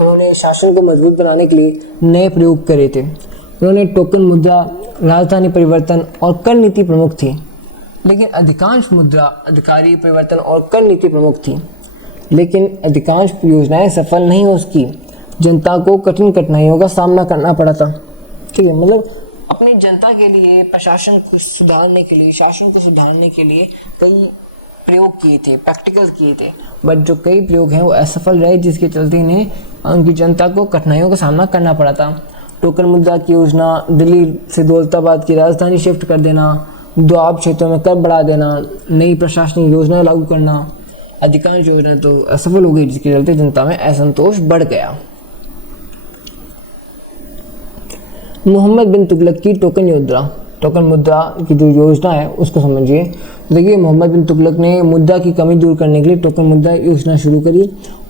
उन्होंने शासन को मजबूत बनाने के लिए नए प्रयोग करे थे। उन्होंने टोकन मुद्रा, राजधानी परिवर्तन और कर नीति प्रमुख थी। लेकिन अधिकांश मुद्रा, अधिकारी परिवर्तन और कर नीति प्रमुख थी। लेकिन अधिकांश योजनाएं सफल नहीं हो सकी। जनता को कठिन कठिनाइयों का सामना करना पड़ा था। ठीक है। मतलब अपनी जनता के लिए, प्रशासन को सुधारने के लिए, शासन को सुधारने के लिए कई प्रयोग किए थे, प्रैक्टिकल किए थे, बट जो कई प्रयोग हैं वो असफल रहे, जिसके चलते इन्हें उनकी जनता को कठिनाइयों का सामना करना पड़ा था। टोकन मुद्रा की योजना, दिल्ली से दौलताबाद की राजधानी शिफ्ट कर देना, दोआब क्षेत्रों में कर बढ़ा देना, नई प्रशासनिक योजना लागू करना, अधिकांश योजना तो असफल हो गई, जिसके चलते जनता में असंतोष बढ़ गया। मोहम्मद बिन तुगलक की टोकन मुद्रा की जो योजना है उसको समझिए। देखिए मोहम्मद बिन तुगलक ने मुद्रा की कमी दूर करने के लिए टोकन मुद्रा योजना शुरू करी।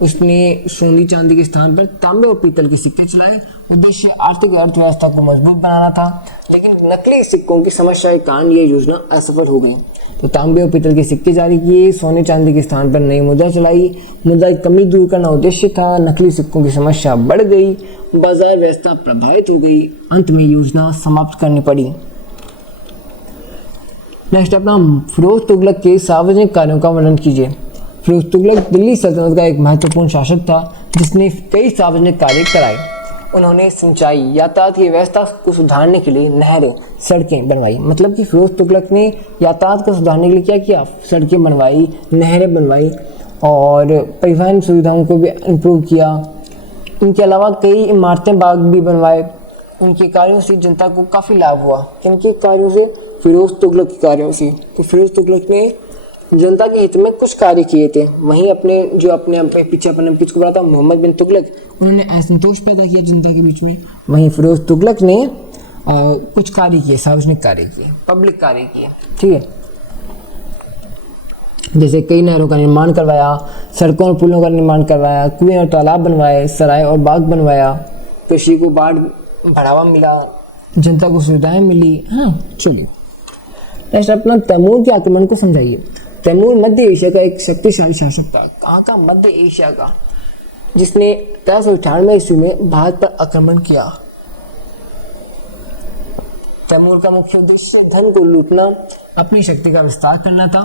उसने सोने चांदी के स्थान पर तांबे और पीतल के सिक्के चलाए। उद्देश्य आर्थिक अर्थव्यवस्था को मजबूत बनाना था, लेकिन नकली सिक्कों की समस्या के कारण ये योजना असफल हो गई। तो तांबे और पीतल के सिक्के जारी किए, सोने चांदी के स्थान पर नई मुद्रा चलाई। मुद्रा की कमी दूर करना उद्देश्य था। नकली सिक्कों की समस्या बढ़ गई, बाजार व्यवस्था प्रभावित हो गई। अंत में योजना समाप्त करनी पड़ी। नेक्स्ट अपना फिरोज तुगलक के सार्वजनिक कार्यों का वर्णन कीजिए। फिरोज तुगलक दिल्ली सल्तनत का एक महत्वपूर्ण शासक था जिसने कई सार्वजनिक कार्य कराए। उन्होंने सिंचाई, यातायात की व्यवस्था को सुधारने के लिए नहरें, सड़कें बनवाई। मतलब कि फिरोज तुगलक ने यातायात को सुधारने के लिए क्या किया? सड़कें बनवाई, नहरें बनवाई और परिवहन सुविधाओं को भी इम्प्रूव किया। इनके अलावा कई इमारतें, बाग भी बनवाए। उनके कार्यों से जनता को काफ़ी लाभ हुआ। किनके कार्यों से? फिरोज तुगलक के कार्यों से। तो फिरोज तुगलक ने जनता के हित में कुछ कार्य किए थे। वहीं अपने पीछे किसको पढ़ा था? मोहम्मद बिन तुगलक। उन्होंने असंतोष पैदा किया जनता के बीच में। वहीं फिरोज तुगलक ने कुछ कार्य किए, सार्वजनिक कार्य किए, पब्लिक कार्य किए। ठीक है, जैसे कई नहरों का निर्माण करवाया, सड़कों और पुलों का निर्माण करवाया, कुएं और तालाब बनवाए, सराय और बाग बनवाया, कृषि को बढ़ावा मिला, जनता को सुविधाएं मिली। हाँ, चलिए नेक्स्ट अपना तैमूर के आक्रमण को समझाइए। तैमूर मध्य एशिया का एक शक्तिशाली शासक था। कहाँ का? मध्य एशिया का, जिसने 1398 ईस्वी में भारत पर आक्रमण किया। तैमूर का मुख्य उद्देश्य धन को लूटना, अपनी शक्ति का विस्तार करना था।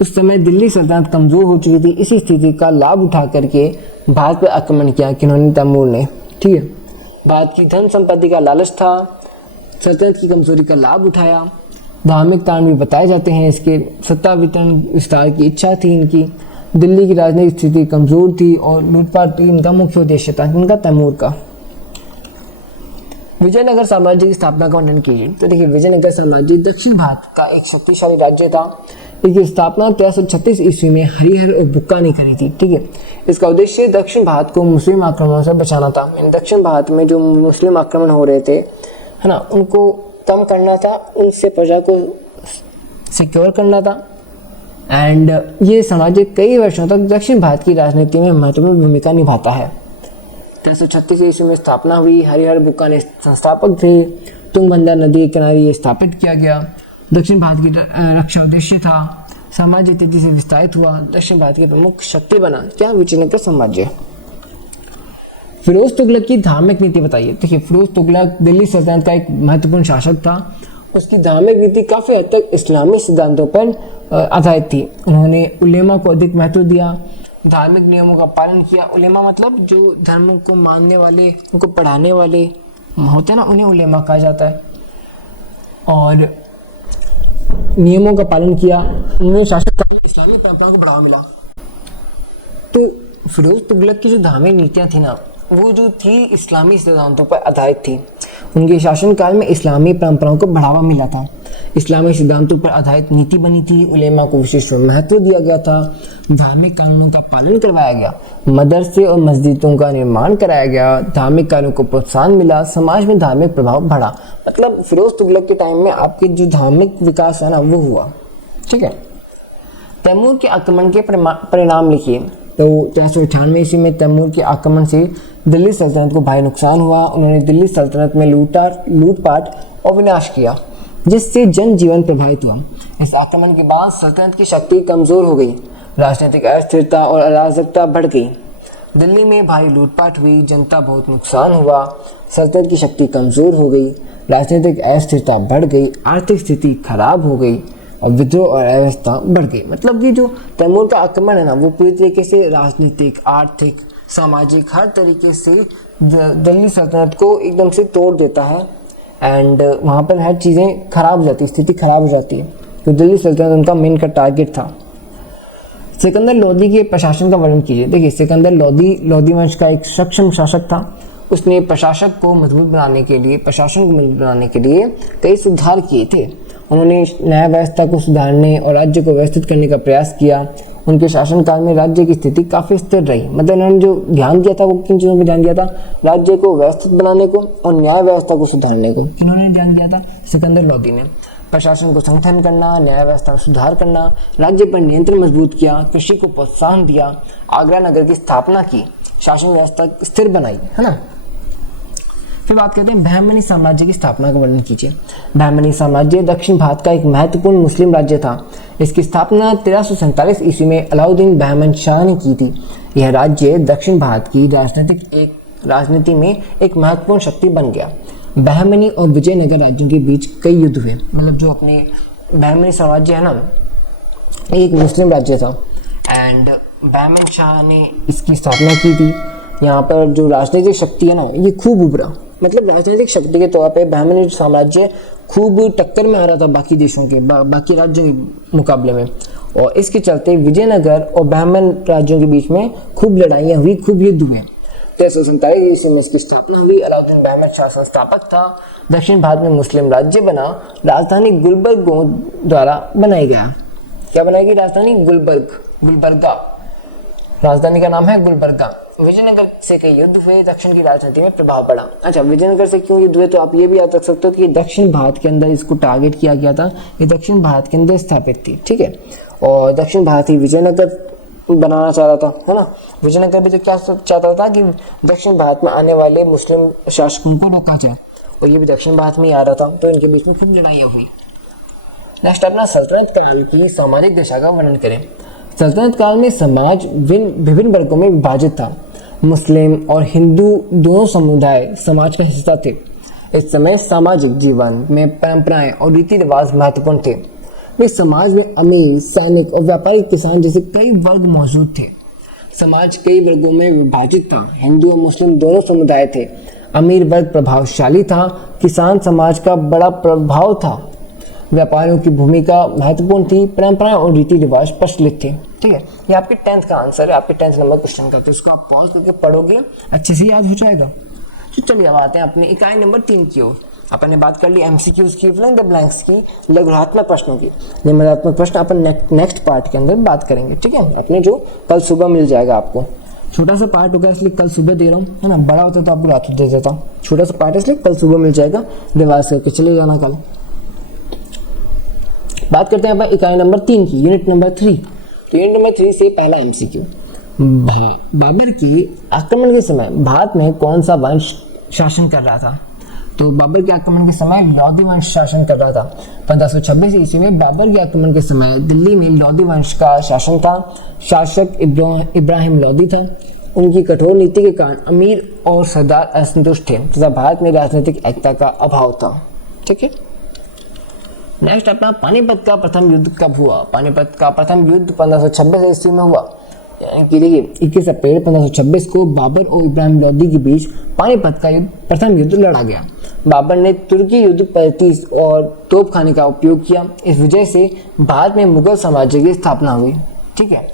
उस समय दिल्ली सल्तनत कमजोर हो चुकी थी। इसी स्थिति का लाभ उठा करके भारत पर आक्रमण किया। किन्होंने? तैमूर ने। ठीक है, भारत की धन संपत्ति का लालच था, सल्तनत की कमजोरी का लाभ उठाया। धार्मिक कारण भी बताए जाते हैं इसके। सत्ता वितरण विस्तार की इच्छा थी इनकी। दिल्ली की राजनीतिक स्थिति कमजोर थी और लूटपाट इनका मुख्य उद्देश्य था। इनका? तैमूर का। विजयनगर साम्राज्य की स्थापना का वर्णन कीजिए। तो देखिए, विजयनगर साम्राज्य दक्षिण भारत का एक शक्तिशाली राज्य था। इसकी स्थापना 1336 ईस्वी में हरिहर और बुक्का ने करी थी। ठीक है, इसका उद्देश्य दक्षिण भारत को मुस्लिम आक्रमणों से बचाना था। दक्षिण भारत में जो मुस्लिम आक्रमण हो रहे थे, है ना, उनको कम करना था, उनसे प्रजा को सिक्योर करना था। एंड ये साम्राज्य कई वर्षों तक दक्षिण भारत की राजनीति में महत्वपूर्ण भूमिका निभाता है। 1336 ईस्वी में स्थापना हुई। हरिहर बुक्का ने संस्थापक थे। तुंगभद्रा नदी के किनारे ये स्थापित किया गया। दक्षिण भारत की रक्षा उद्देश्य था। साम्राज्य तेजी से विस्तारित हुआ। दक्षिण भारत की प्रमुख शक्ति बना क्या? विजयनगर साम्राज्य। फिरोज तुगलक की धार्मिक नीति बताइए। देखिए, फिरोज तुगलक दिल्ली सल्तनत का एक महत्वपूर्ण शासक था। उसकी धार्मिक नीति काफ़ी हद तक इस्लामी सिद्धांतों पर आधारित थी। उन्होंने उलेमा को अधिक महत्व दिया, धार्मिक नियमों का पालन किया। उलेमा मतलब जो धर्मों को मानने वाले, उनको पढ़ाने वाले होते हैं ना, उन्हें उलेमा कहा जाता है। और नियमों का पालन किया। उन्होंने शासक का इस्लामी परंपराओं को बढ़ावा मिला। तो फिरोज तुगलक की जो धार्मिक नीतियाँ थी ना, वो जो थी इस्लामी सिद्धांतों पर आधारित थी। उनके शासनकाल में इस्लामी परंपराओं को बढ़ावा मिला था। इस्लामी सिद्धांतों पर आधारित नीति बनी थी। उलेमा को विशेष महत्व दिया गया था। धार्मिक कानूनों का पालन करवाया गया। मदरसे और मस्जिदों का निर्माण कराया गया। धार्मिक कार्यों को प्रोत्साहन मिला। समाज में धार्मिक प्रभाव बढ़ा। मतलब फिरोज तुगलक के टाइम में आपके जो धार्मिक विकास है ना, वो हुआ। ठीक है, तैमूर के आक्रमण के परिणाम लिखिए। तो 1398 ईस्वी में तैमूर के आक्रमण से दिल्ली सल्तनत को भारी नुकसान हुआ। उन्होंने दिल्ली सल्तनत में लूटपाट और विनाश किया, जिससे जनजीवन प्रभावित हुआ। इस आक्रमण के बाद सल्तनत की शक्ति कमजोर हो गई। राजनीतिक अस्थिरता और अराजकता बढ़ गई। दिल्ली में भारी लूटपाट हुई। जनता बहुत नुकसान हुआ। सल्तनत की शक्ति कमजोर हो गई। राजनीतिक अस्थिरता बढ़ गई। आर्थिक स्थिति खराब हो गई और विद्रोह और अव्यवस्था बढ़ गई। मतलब ये जो तैमूर का आक्रमण है ना, वो पूरी तरीके से राजनीतिक, आर्थिक, सामाजिक हर तरीके से दिल्ली सल्तनत को एकदम से तोड़ देता है। एंड वहाँ पर हर चीज़ें खराब हो जाती है, स्थिति खराब हो जाती है। तो दिल्ली सल्तनत उनका मेन का टारगेट था। सिकंदर लोदी के प्रशासन का वर्णन कीजिए। देखिए, सिकंदर लोदी वंश का एक सक्षम शासक था। उसने प्रशासन को मजबूत बनाने के लिए कई सुधार किए थे। उन्होंने न्याय व्यवस्था को सुधारने और राज्य को व्यवस्थित करने का प्रयास किया। उनके शासनकाल में राज्य की स्थिति काफ़ी स्थिर रही। मतलब उन्होंने जो ध्यान दिया था, वो किन चीज़ों पर ध्यान दिया था? राज्य को व्यवस्थित बनाने को और न्याय व्यवस्था को सुधारने को। किन्होंने ध्यान दिया था? सिकंदर लोदी ने। प्रशासन को संगठन करना, न्याय व्यवस्था में सुधार करना, राज्य पर नियंत्रण मजबूत किया, कृषि को प्रोत्साहन दिया, आगरा नगर की स्थापना की, शासन व्यवस्था स्थिर बनाई, है ना। फिर बात करते हैं बहमनी साम्राज्य की स्थापना का वर्णन कीजिए। बहमनी साम्राज्य दक्षिण भारत का एक महत्वपूर्ण मुस्लिम राज्य था। इसकी स्थापना 1347 ईस्वी में अलाउद्दीन बहमन शाह ने की थी। यह राज्य दक्षिण भारत की राजनीति में एक महत्वपूर्ण शक्ति बन गया। बहमनी और विजयनगर राज्यों के बीच कई युद्ध हुए। मतलब जो अपने बहमनी साम्राज्य है ना, एक मुस्लिम राज्य था एंड बहमन शाह ने इसकी स्थापना की थी। यहाँ पर जो राजनीतिक शक्ति है ना, ये खूब उभरा। मतलब राजनीतिक शक्ति के तौर पे बहमनी साम्राज्य खूब टक्कर में आ रहा था बाकी देशों के, बाकी राज्यों के मुकाबले में, और इसके चलते विजयनगर और बहमन राज्यों के बीच में खूब लड़ाइयाँ हुई, खूब युद्ध हुए। 1347 ईस्वी में इसकी स्थापना हुई। अलाउद्दीन बहमन शाह संस्थापक था। दक्षिण भारत में मुस्लिम राज्य बना। राजधानी गुलबर्ग द्वारा बनाई गया। क्या बनाई गई राजधानी? गुलबर्गा। राजधानी का नाम है गुलबर्गा। विजयनगर से कई युद्ध हुए, दक्षिण की राजनीति में प्रभाव पड़ा। अच्छा, विजयनगर से क्यों युद्ध हुए, तो आप ये भी याद रख सकते हो कि दक्षिण भारत के अंदर इसको टारगेट किया गया था। ये दक्षिण भारत के अंदर स्थापित थी, ठीक है। और दक्षिण भारत ही विजयनगर बनाना चाह रहा था, है ना। विजयनगर भी तो क्या चाहता था कि दक्षिण भारत में आने वाले मुस्लिम शासकों को रोका जाए, और ये भी दक्षिण भारत में ही आ रहा था, तो इनके बीच में खूब लड़ाइयाँ हुई। नेक्स्ट अपना सल्तनत काल की सामाजिक दशा का वर्णन करें। सल्तनत काल में समाज विभिन्न वर्गों में विभाजित था। मुस्लिम और हिंदू दोनों समुदाय समाज का हिस्सा थे। इस समय सामाजिक जीवन में परंपराएं और रीति रिवाज महत्वपूर्ण थे। इस समाज में अमीर, सैनिक और व्यापारी, किसान जैसे कई वर्ग मौजूद थे। समाज कई वर्गों में विभाजित था। हिंदू और मुस्लिम दोनों समुदाय थे। अमीर वर्ग प्रभावशाली था, किसान समाज का बड़ा प्रभाव था, व्यापारियों की भूमिका महत्वपूर्ण थी, परंपराएं और रीति रिवाज प्रचलित थे। ठीक है, ये आपके 10th का आंसर है, आपके 10th नंबर क्वेश्चन का। तो इसको आप पॉज करके पढ़ोगे, अच्छे से याद हो जाएगा। तो चलिए अब आते हैं अपने इकाई नंबर 3 की ओर। अपन ने बात कर ली एमसीक्यूज की, फिल इन द ब्लैंक्स की, लघुरात्मक प्रश्नों की। निबंधात्मक प्रश्न अपन नेक्स्ट पार्ट के अंदर बात करेंगे, ठीक है। अपने जो कल सुबह मिल जाएगा आपको। छोटा सा पार्ट होगा इसलिए कल सुबह दे रहा हूँ, है ना। बड़ा होता तो आपको रात दे देता। छोटा सा पार्ट इसलिए कल सुबह मिल जाएगा, रिवाइज करके चले जाना कल। बात करते हैं अपन इकाई नंबर 3 की, यूनिट नंबर 3। तो यूनिट नंबर 3 से पहला एमसीक्यू, बाबर के आक्रमण के समय भारत में कौन सा वंश शासन कर रहा था? तो बाबर के आक्रमण के समय लोधी वंश शासन कर रहा था। 1526 ईस्वी में बाबर के आक्रमण के समय दिल्ली में लोधी वंश का शासन था। शासक इब्राहिम लोधी था। उनकी कठोर नीति के कारण अमीर और सरदार असंतुष्ट थे तथा भारत में राजनीतिक एकता का अभाव था, ठीक है। नेक्स्ट अपना पानीपत का प्रथम युद्ध कब हुआ? पानीपत का प्रथम युद्ध 1526 ईस्वी में हुआ। यानी कि देखिए 21 अप्रैल 1526 को बाबर और इब्राहिम लोधी के बीच पानीपत का प्रथम युद्ध लड़ा गया। बाबर ने तुर्की युद्ध पद्धति और तोपखाने का उपयोग किया। इस वजह से भारत में मुगल साम्राज्य की स्थापना हुई, ठीक है।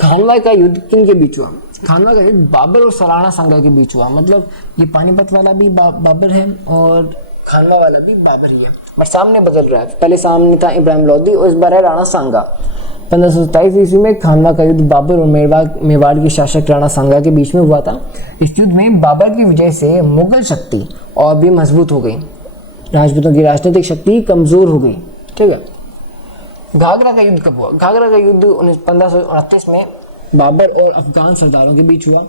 खानवा का युद्ध किन के बीच हुआ? खानवा का युद्ध बाबर और सराणा सांगा के बीच हुआ। मतलब ये पानीपत वाला भी बाबर है और खानवा वाला भी बाबर ही है, बट सामने बदल रहा है। पहले सामने था इब्राहिम लोधी और इस बार है राणा सांगा। 1527 ईस्वी में खानवा का युद्ध बाबर और मेवाड़ के शासक राणा सांगा के बीच में हुआ था। इस युद्ध में बाबर की विजय से मुगल शक्ति और भी मजबूत हो गई। राजपूतों की राजनीतिक शक्ति कमजोर हो गई, ठीक है। घाघरा का युद्ध कब हुआ? घाघरा का युद्ध 1529 में बाबर और अफगान सरदारों के बीच हुआ।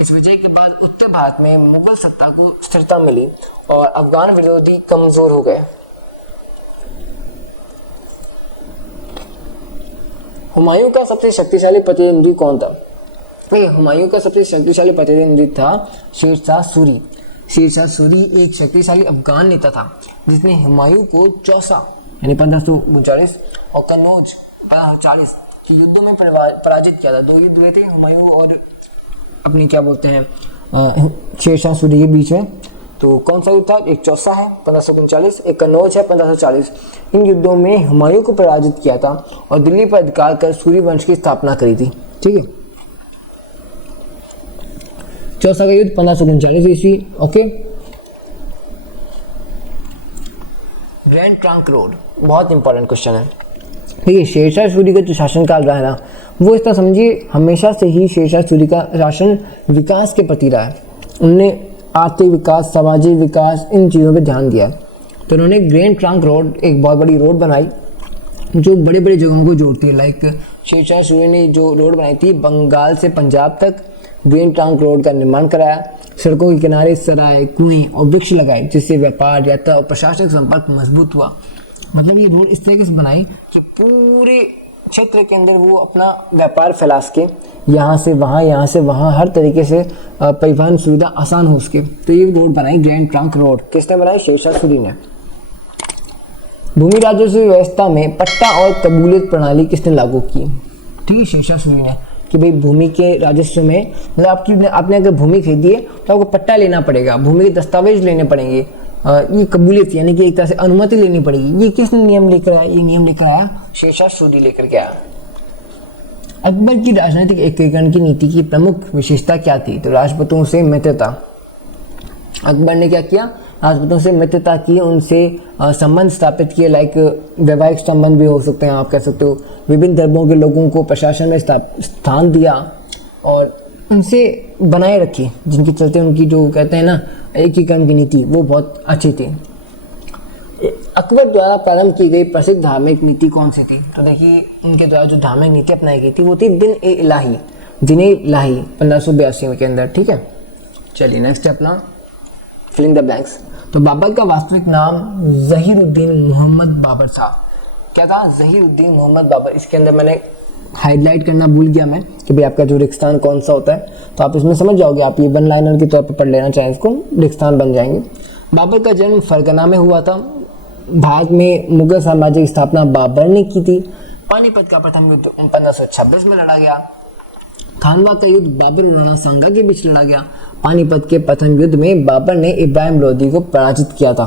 इस विजय के बाद उत्तर भारत में मुगल सत्ता को स्थिरता मिली और अफगान विरोधी कमजोर हो गए। हुमायूं का सबसे शक्तिशाली प्रतिद्वंदी कौन था? हुमायूं का सबसे शक्तिशाली प्रतिद्वंदी था शेरशाह सूरी। शेरशाह सूरी एक शक्तिशाली अफगान नेता था जिसने हुमायूं को चौसा यानी 1539 और कन्नौज 1540 के युद्धों में पराजित किया था। 2 युद्ध हुए थे हुमायूं और अपनी क्या बोलते हैं शेरशाह सूरी के बीच में। तो कौन सा युद्ध था? एक चौसा है 1539, एक कन्नौज है 1540। इन युद्धों में हुमायूं को पराजित किया था और दिल्ली पर अधिकार कर सूरी वंश की स्थापना करी थी, ठीक है। चौसा का युद्ध 1539 ईस्वी, ओके। ग्रैंड ट्रंक रोड बहुत इंपॉर्टेंट क्वेश्चन है। देखिए शेरशाह सूरी का जो शासनकाल रहा है ना, वो इस तरह समझिए हमेशा से ही शेरशाह सूरी का शासन विकास के प्रति रहा है। उनने आर्थिक विकास, सामाजिक विकास, इन चीज़ों पे ध्यान दिया है। तो उन्होंने ग्रैंड ट्रंक रोड, एक बहुत बड़ी रोड बनाई जो बड़े बड़े जगहों को जोड़ती है। लाइक शेरशाह सूरी ने जो रोड बनाई थी बंगाल से पंजाब तक, ग्रैंड ट्रंक रोड का निर्माण कराया। सड़कों के किनारे सराय, कुएं और वृक्ष लगाए जिससे व्यापार, यात्रा और प्रशासनिक संपर्क मजबूत हुआ। मतलब ये रोड इस तरीके से बनाई कि पूरे क्षेत्र के अंदर वो अपना व्यापार फैला सके, यहाँ से वहाँ हर तरीके से परिवहन सुविधा आसान हो सके। तो ये रोड बनाई ग्रैंड ट्रंक रोड। किसने बनाई? शेरशाह सूरी ने। भूमि राजस्व व्यवस्था में पट्टा और कबूलियत प्रणाली किसने लागू की? ठीक है, शेरशाह सूरी ने। कि भाई भूमि के राजस्व में मतलब आपने अगर भूमि खरीदी है तो आपको पट्टा लेना पड़ेगा, भूमि के दस्तावेज लेने पड़ेंगे, ये कबूलियत यानी कि एक तरह से अनुमति लेनी पड़ेगी। ये किसने नियम लेकर आया? ये नियम लेकर आया शेरशाह सूरी लेकर के आया। अकबर की राजनीतिक एकीकरण की नीति की प्रमुख विशेषता क्या थी? तो राजपूतों से मित्रता। अकबर ने क्या किया? राजपूतों से मित्रता की, उनसे संबंध स्थापित किए। लाइक वैवाहिक संबंध भी हो सकते हैं, आप कह सकते हो। विभिन्न धर्मों के लोगों को प्रशासन में स्थान दिया और उनसे बनाए रखी, जिनके चलते उनकी जो कहते हैं ना एकीकरण की नीति वो बहुत अच्छी थी। अकबर द्वारा प्रारंभ की गई प्रसिद्ध धार्मिक नीति कौन सी थी? तो देखिए उनके द्वारा जो धार्मिक नीति अपनाई गई थी वो थी दिन-ए-इलाही 1582 के अंदर। ठीक है, चलिए नेक्स्ट है अपना फिलिंग द ब्लैंक्स। तो बाबर का वास्तविक नाम ज़हीरुद्दीन मोहम्मद बाबर था। क्या था? ज़हीरुद्दीन मोहम्मद बाबर। इसके अंदर मैंने हाईलाइट करना भूल गया मैं कि भाई आपका जो रेगिस्तान कौन सा होता है, तो आप इसमें समझ जाओगे। आप ये वन लाइनर के तौर पर पढ़ लेना चाहें इसको, रेगिस्तान बन जाएंगे। बाबर का जन्म फरगना में हुआ था। भारत में मुगल साम्राज्य की स्थापना बाबर ने की थी। पानीपत का प्रथम युद्ध 1526 में लड़ा गया। खानवा का युद्ध बाबर और राणा सांगा के बीच लड़ा गया। पानीपत के प्रथम युद्ध में बाबर ने इब्राहिम लोदी को पराजित किया था।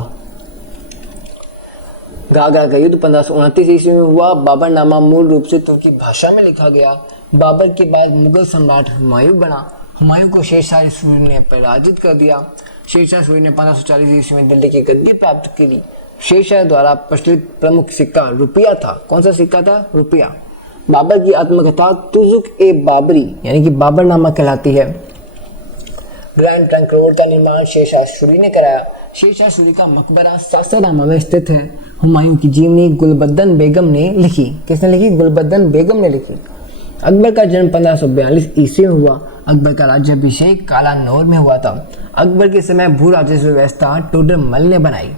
घाघरा का युद्ध 1529 ईस्वी में हुआ। बाबरनामा मूल रूप से तुर्की भाषा में लिखा गया। बाबर के बाद मुगल सम्राट हुमायूं बना। हुमायूं को शेरशाह सूरी ने पराजित कर दिया। शेरशाह सूरी ने 1540 ईस्वी में दिल्ली की गद्दी प्राप्त की। शेरशाह द्वारा प्रचलित प्रमुख सिक्का रुपया था। कौन सा सिक्का था? रुपया। बाबर की आत्मकथा तुज़ुक-ए-बाबरी यानी कि बाबरनामा कहलाती है। ग्रैंड ट्रंक रोड का निर्माण शेरशाह सूरी ने कराया। शेरशाह सूरी का मकबरा सासारामा में स्थित है। हुमायूं की जीवनी गुलबद्दन बेगम ने लिखी। किसने लिखी? गुलबद्दन बेगम ने लिखी। अकबर का जन्म 1542 ईस्वी में हुआ। अकबर का राज्याभिषेक कालानौर में हुआ था। अकबर के समय भू राजस्व व्यवस्था टोडरमल ने बनाई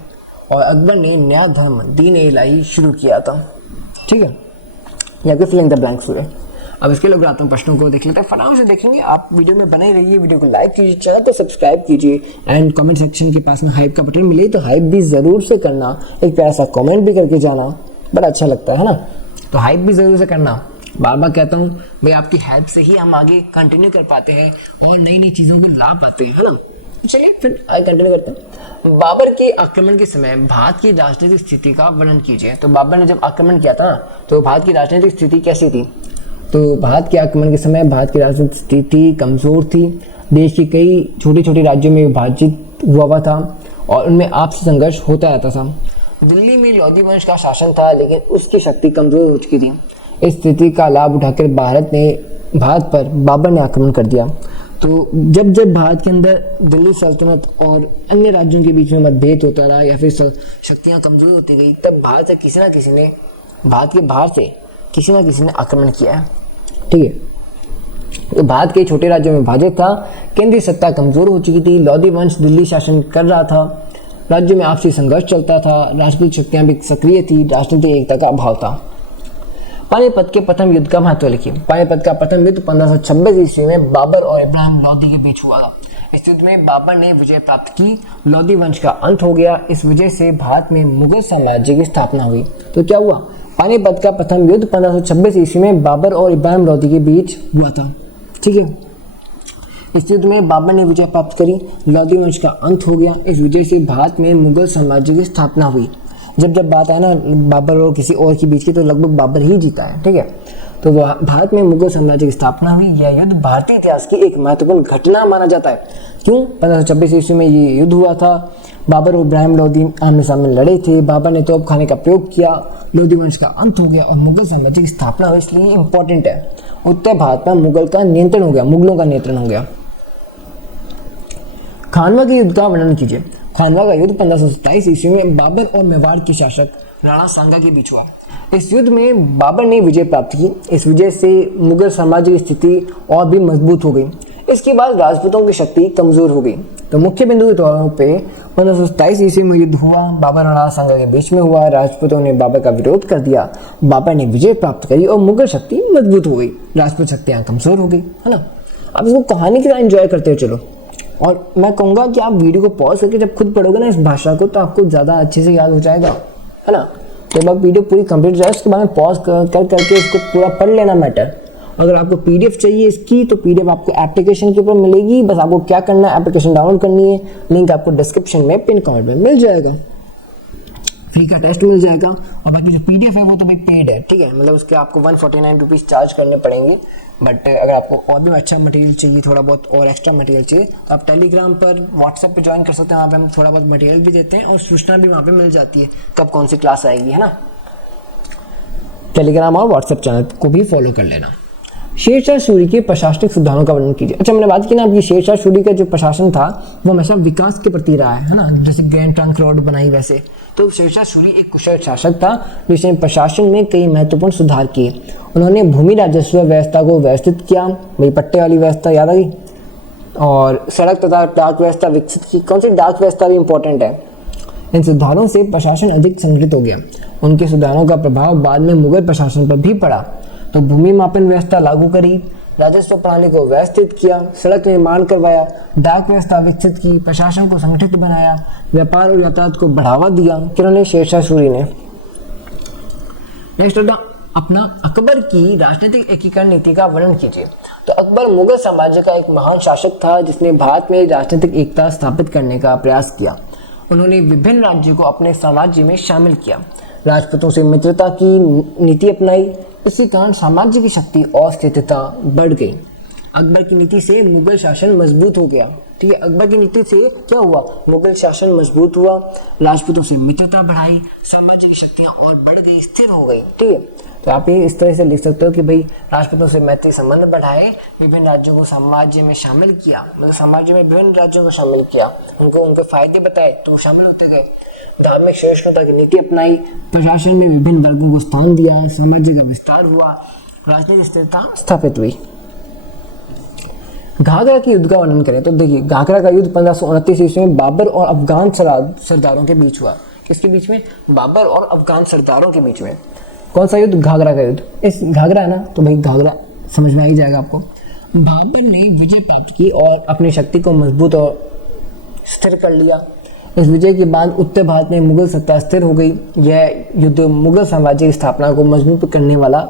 और अकबर ने नया धर्म दीन-ए-इलाही शुरू किया था। ठीक है, यहाँ पे फिलिंग द ब्लैंक्स हुए। अब इसके लोग आते हैं प्रश्नों को देख लेते हैं, फटाफट से देखेंगे। आप वीडियो में बने रहिए, वीडियो को लाइक कीजिए, चैनल को सब्सक्राइब कीजिए एंड कमेंट सेक्शन के पास में हाइप का बटन मिले तो हाइप भी ज़रूर से करना, एक प्यारा सा कमेंट भी करके जाना, बड़ा अच्छा लगता है ना। तो हाइप भी ज़रूर से करना। बार बार कहता हूँ भाई आपकी हेल्प से ही हम आगे कंटिन्यू कर पाते हैं और नई नई चीज़ों को ला पाते हैं, है ना। चलिए फिर आगे कंटिन्यू करते हैं। बाबर के आक्रमण के समय भारत की राजनीतिक स्थिति का वर्णन कीजिए। तो बाबर ने जब आक्रमण किया था तो भारत की राजनीतिक स्थिति कैसी थी? तो भारत के आक्रमण के समय भारत की राजनीतिक स्थिति कमज़ोर थी। देश के कई छोटे छोटे राज्यों में विभाजित हुआ था और उनमें आपसी संघर्ष होता रहता था। दिल्ली में लोधी वंश का शासन था लेकिन उसकी शक्ति कमज़ोर हो चुकी थी। इस स्थिति का लाभ उठाकर भारत पर बाबर ने आक्रमण कर दिया। तो जब भारत के अंदर दिल्ली सल्तनत और अन्य राज्यों के बीच में मतभेद होता रहा या फिर शक्तियाँ कमज़ोर होती गई, तब भारत से भारत के बाहर से किसी न किसी ने आक्रमण किया है। ठीक है, तो भारत के छोटे राज्यों में विभाजित था। केंद्रीय सत्ता कमज़ोर हो चुकी थी। लोधी वंश दिल्ली शासन कर रहा था। राज्य में आपसी संघर्ष चलता था। राजनीतिक शक्तियाँ भी सक्रिय थी। राजनीतिक एकता का अभाव था। पानीपत के प्रथम युद्ध का महत्व लिखिए। पानीपत का प्रथम युद्ध 1526 ईस्वी में बाबर और इब्राहिम लोदी के बीच हुआ था। इस युद्ध में बाबर ने विजय प्राप्त की। लोधी वंश का अंत हो गया। इस वजह से भारत में मुगल साम्राज्य की स्थापना हुई। तो क्या हुआ? पानीपत का प्रथम युद्ध 1526 ईस्वी में बाबर और इब्राहिम लोदी के बीच हुआ था। ठीक है, इस युद्ध में बाबर ने विजय प्राप्त करी। लोधी वंश का अंत हो गया। इस वजह से भारत में मुगल साम्राज्य की स्थापना हुई। जब बात आए ना बाबर और किसी और के बीच की, तो लगभग बाबर ही जीता है। ठीक है, तो भारत में मुगल साम्राज्य की स्थापना हुई। यह युद्ध भारतीय इतिहास की एक महत्वपूर्ण घटना माना जाता है। क्यों? 1526 ईस्वी में ये युद्ध हुआ था। बाबर और इब्राहिम लोदी आमने सामने लड़े थे। बाबर ने तोप खाने का प्रयोग किया। लोधी वंश का अंत हो गया और मुगल साम्राज्य की स्थापना हुई, इसलिए इंपॉर्टेंट है। उत्तर भारत पर मुगलों का नियंत्रण हो गया। खानवा के युद्ध का वर्णन कीजिए। खानवा का युद्ध 1527 ईस्वी में बाबर और मेवाड़ के शासक राणा सांगा के बीच हुआ। इस युद्ध में बाबर ने विजय प्राप्त की। इस विजय से मुगल साम्राज्य की स्थिति और भी मजबूत हो गई। इसके बाद राजपूतों की शक्ति कमजोर हो गई। तो मुख्य बिंदु के तौर पे 1527 ईस्वी में युद्ध हुआ, बाबर और राणा सांगा के बीच में हुआ। राजपूतों ने बाबर का विरोध कर दिया, बाबर ने विजय प्राप्त करी और मुगल शक्ति मजबूत हो गई, राजपूत शक्तियां कमजोर हो गई, है ना। अब इसको कहानी की तरह एंजॉय करते हुए चलो, और मैं कहूँगा कि आप वीडियो को पॉज करके जब खुद पढ़ोगे ना इस भाषा को, तो आपको ज़्यादा अच्छे से याद हो जाएगा, है ना। जब आप वीडियो पूरी कंप्लीट हो जाए उसके बाद में पॉज करके इसको पूरा पढ़ लेना मैटर। अगर आपको पीडीएफ चाहिए इसकी, तो पीडीएफ आपको एप्लीकेशन के ऊपर मिलेगी। बस आपको क्या करना है, एप्लीकेशन डाउनलोड करनी है, लिंक आपको डिस्क्रिप्शन में पिन कमेंट में मिल जाएगा। फ्री का टेस्ट मिल जाएगा, और बाकी जो पीडीएफ है वो तो भाई पेड है, ठीक है। मतलब उसके आपको 149 रुपीज़ चार्ज करने पड़ेंगे। बट अगर आपको और भी अच्छा मटेरियल चाहिए, थोड़ा बहुत और एक्स्ट्रा मटेरियल चाहिए, तो आप टेलीग्राम पर, व्हाट्सएप पे ज्वाइन कर सकते हैं। वहाँ पे हम थोड़ा बहुत मटेरियल भी देते हैं और सूचना भी वहाँ पे मिल जाती है कब कौन सी क्लास आएगी, है ना। टेलीग्राम और व्हाट्सएप चैनल को भी फॉलो कर लेना। शेरशाह सूरी के प्रशासनिक सुधारों का वर्णन कीजिए। अच्छा, मैंने बात की ना आपकी, शेरशाह सूरी का जो प्रशासन था वो हमेशा विकास के प्रति रहा है ना। जैसे ग्रैंड ट्रंक रोड बनाई वैसे, तो शेरशाह सूरी एक कुशल शासक था जिसने प्रशासन में कई महत्वपूर्ण सुधार किए। उन्होंने भूमि राजस्व व्यवस्था को व्यवस्थित किया, भाई पट्टे वाली व्यवस्था याद आ गई, और सड़क तथा डाक व्यवस्था विकसित की। कौन सी डाक व्यवस्था भी इंपॉर्टेंट है। इन सुधारों से प्रशासन अधिक संगठित हो गया। उनके सुधारों का प्रभाव बाद में मुगल प्रशासन पर भी पड़ा। तो भूमि मापन व्यवस्था लागू करी, राजस्व प्रणाली को व्यवस्थित किया, सड़क निर्माण करवाया, डाक व्यवस्था विकसित की, प्रशासन को संगठित बनाया, व्यापार और यातायात को बढ़ावा दिया। किन्होंने? शेरशाह सूरी ने। नेक्स्ट होता अपना अकबर की राजनीतिक एकीकरण नीति का वर्णन कीजिए। तो अकबर मुगल साम्राज्य का एक महान शासक था जिसने भारत में राजनीतिक एकता स्थापित करने का प्रयास किया। उन्होंने विभिन्न राज्यों को अपने साम्राज्य में शामिल किया, राजपूतों से मित्रता की नीति अपनाई। इसी कारण साम्राज्य की शक्ति और स्थिरता बढ़ गई। अकबर की नीति से मुगल शासन मजबूत हो गया, ठीक है। अकबर की नीति से क्या हुआ, मुगल शासन मजबूत हुआ, राजपूतों से मित्रता बढ़ाई, साम्राज्य की शक्तियां और बढ़ गई, स्थिर हो गई, ठीक है। तो आप ये इस तरह से लिख सकते हो कि भाई राजपूतों से मैत्री संबंध बढ़ाए, विभिन्न राज्यों को साम्राज्य में शामिल किया, मतलब साम्राज्य में विभिन्न राज्यों को शामिल किया, उनको उनके फायदे बताए तो शामिल होते गए। धार्मिक सहिष्णुता की नीति अपनाई, प्रशासन में विभिन्न वर्गों को स्थान दिया, साम्राज्य का विस्तार हुआ, राजनीतिक स्थिरता स्थापित हुई। घाघरा के युद्ध का वर्णन करें तो देखिए, घाघरा का युद्ध 1529 ईस्वी में बाबर और अफगान सरदारों के बीच हुआ। किसके बीच में? बाबर और अफगान सरदारों के बीच में। कौन सा युद्ध? घाघरा का युद्ध। इस घाघरा है ना, तो भाई घाघरा समझ में आ ही जाएगा आपको। बाबर ने विजय प्राप्त की और अपनी शक्ति को मजबूत और स्थिर कर लिया। इस विजय के बाद उत्तर भारत में मुगल सत्ता स्थिर हो गई। यह युद्ध मुगल साम्राज्य की स्थापना को मजबूत करने वाला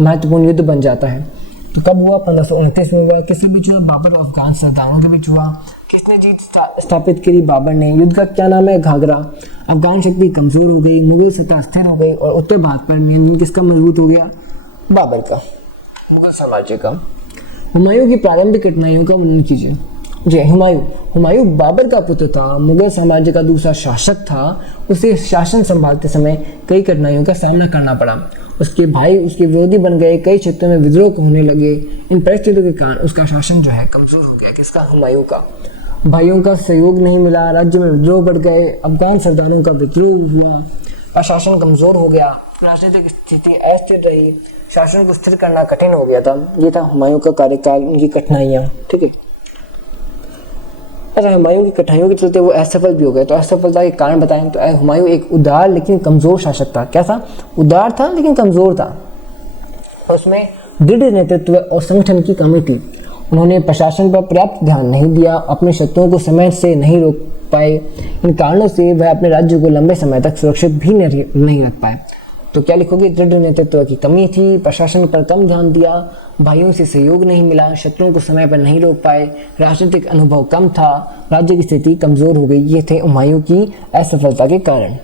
महत्वपूर्ण युद्ध बन जाता है। तो कब हुआ? 1529 में हुआ। किसके बीच हुआ? बाबर और अफगान सरदारों के बीच हुआ। किसने जीत स्थापित करी? बाबर ने। युद्ध का क्या नाम है? घाघरा। अफगान शक्ति कमजोर हो गई, मुगल सत्ता स्थिर हो गई और उत्तर भारत पर नियंत्रण किसका मजबूत हो गया? बाबर का, मुगल साम्राज्य का। हुमायूं की प्रारंभिक कठिनाइयों का वर्णन कीजिए। जी, हुमायूं बाबर का पुत्र था, मुगल साम्राज्य का दूसरा शासक था। उसे शासन संभालते समय कई कठिनाइयों का सामना करना पड़ा। उसके भाई उसके विरोधी बन गए, कई क्षेत्रों में विद्रोह होने लगे। इन परिस्थितियों के कारण उसका शासन जो है कमजोर हो गया। किसका? हुमायूं का। भाइयों का सहयोग नहीं मिला, राज्य में विद्रोह बढ़ गए, अफगान सरदारों का विद्रोह हुआ और शासन कमजोर हो गया, राजनीतिक स्थिति अस्थिर रही, शासन को स्थिर करना कठिन हो गया था। ये था हुमायूं का कार्यकाल, उनकी कठिनाइयाँ, ठीक है। अच्छा, हुमायूं की कठिनाइयों के चलते वो असफल भी हो गए। तो असफलता के कारण बताएं तो हुमायूं एक उदार लेकिन कमजोर शासक था। क्या था? उदार था लेकिन कमजोर था। उसमें दृढ़ नेतृत्व और संगठन की कमी थी। उन्होंने प्रशासन पर पर्याप्त ध्यान नहीं दिया, अपने शत्रुओं को समय से नहीं रोक पाए। इन कारणों से वह अपने राज्य को लंबे समय तक सुरक्षित भी नहीं रख पाए। तो क्या लिखोगे? दृढ़ नेतृत्व की कमी थी, प्रशासन पर कम ध्यान दिया, भाइयों से सहयोग नहीं मिला, शत्रुओं को समय पर नहीं रोक पाए, राजनीतिक अनुभव कम था, राज्य की स्थिति कमजोर हो गई। ये थे हुमायूं की असफलता के कारण।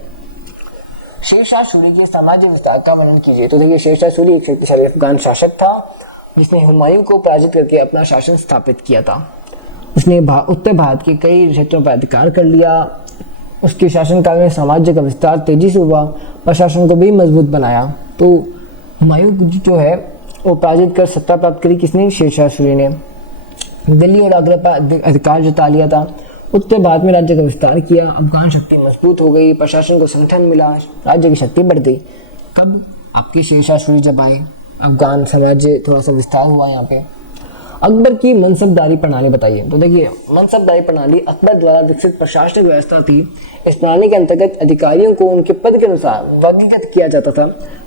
शेरशाह सूरी के साम्राज्य विस्तार का वर्णन कीजिए। तो देखिए, शेरशाह सूरी एक शक्तिशाली अफगान शासक था जिसने हुमायूं को पराजित करके अपना शासन स्थापित किया था। उसने उत्तर भारत के कई क्षेत्रों पर अधिकार कर लिया। उसके शासनकाल में साम्राज्य का विस्तार तेजी से हुआ, प्रशासन को भी मजबूत बनाया। तो हुमायूं जो है वो पराजित कर सत्ता प्राप्त करी। किसने? शेरशाह सूरी ने। दिल्ली और आगरा पर अधिकार जता लिया था। उत्तर भारत में राज्य का विस्तार किया, अफगान शक्ति मजबूत हो गई, प्रशासन को संगठन मिला, राज्य की शक्ति बढ़ गई। कब? आपके शेरशाह सूरी जब आए, अफगान साम्राज्य थोड़ा सा विस्तार हुआ यहाँ पे। अकबर की मनसबदारी प्रणाली बताइए। तो देखिए, मनसबदारी प्रणाली अकबर द्वारा विकसित प्रशासनिक व्यवस्था थी। इस प्रणाली के अंतर्गत अधिकारियों को उनके पद के अनुसार वर्गीकृत किया जाता था।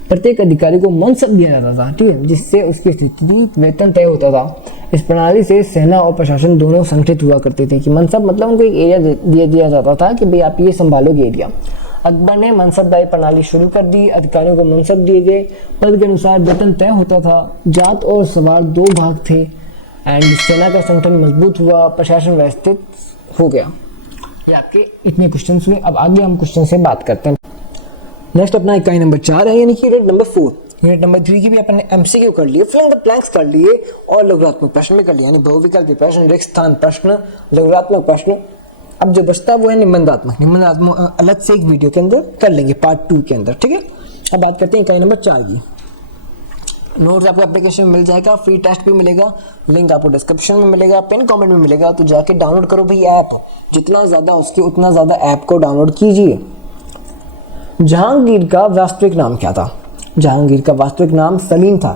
प्रत्येक अधिकारी को मनसब दिया जाता था, ठीक है, जिससे उसकी स्थिति वेतन तय होता था। इस प्रणाली से सेना और प्रशासन दोनों संगठित हुआ करते थे कि मनसब मतलब उनको एक एरिया दिया जाता था कि भाई आप ये संभालोगे एरिया। अकबर ने मनसबदारी प्रणाली शुरू कर दी। अधिकारियों को मनसब दिए गए, पद के अनुसार वेतन तय होता था। जात और सवार दो भाग थे एंड सेना का संगठन मजबूत हुआ, प्रशासन व्यवस्थित हो गया। ये आपके इतने क्वेश्चन हुए। अब आगे हम क्वेश्चन से बात करते हैं। नेक्स्ट अपना इकाई नंबर 4 है, यानी कि यूनिट नंबर 4। यूनिट नंबर 3 की भी अपन ने एमसीक्यू कर लिए, फिल इन द ब्लैंक्स कर लिए और लघुरात्मक प्रश्न भी कर लिए, यानी बहुविकल्पी प्रश्न, रिक्त स्थान प्रश्न, लघुरात्मक प्रश्न। अब जो बचता है वो है निबंधात्मक। निबंधात्मक अलग से एक वीडियो के अंदर कर लेंगे, पार्ट 2 के अंदर, ठीक है। अब बात करते हैं इकाई नंबर 4 की। नोट्स आपको एप्लीकेशन में मिल जाएगा, फ्री टेस्ट भी मिलेगा, लिंक आपको डिस्क्रिप्शन में मिलेगा, पिन कमेंट में मिलेगा। तो जाके डाउनलोड करो भाई ऐप, जितना ज़्यादा उसके उतना ज़्यादा ऐप को डाउनलोड कीजिए। जहांगीर का वास्तविक नाम क्या था? जहांगीर का वास्तविक नाम सलीम था।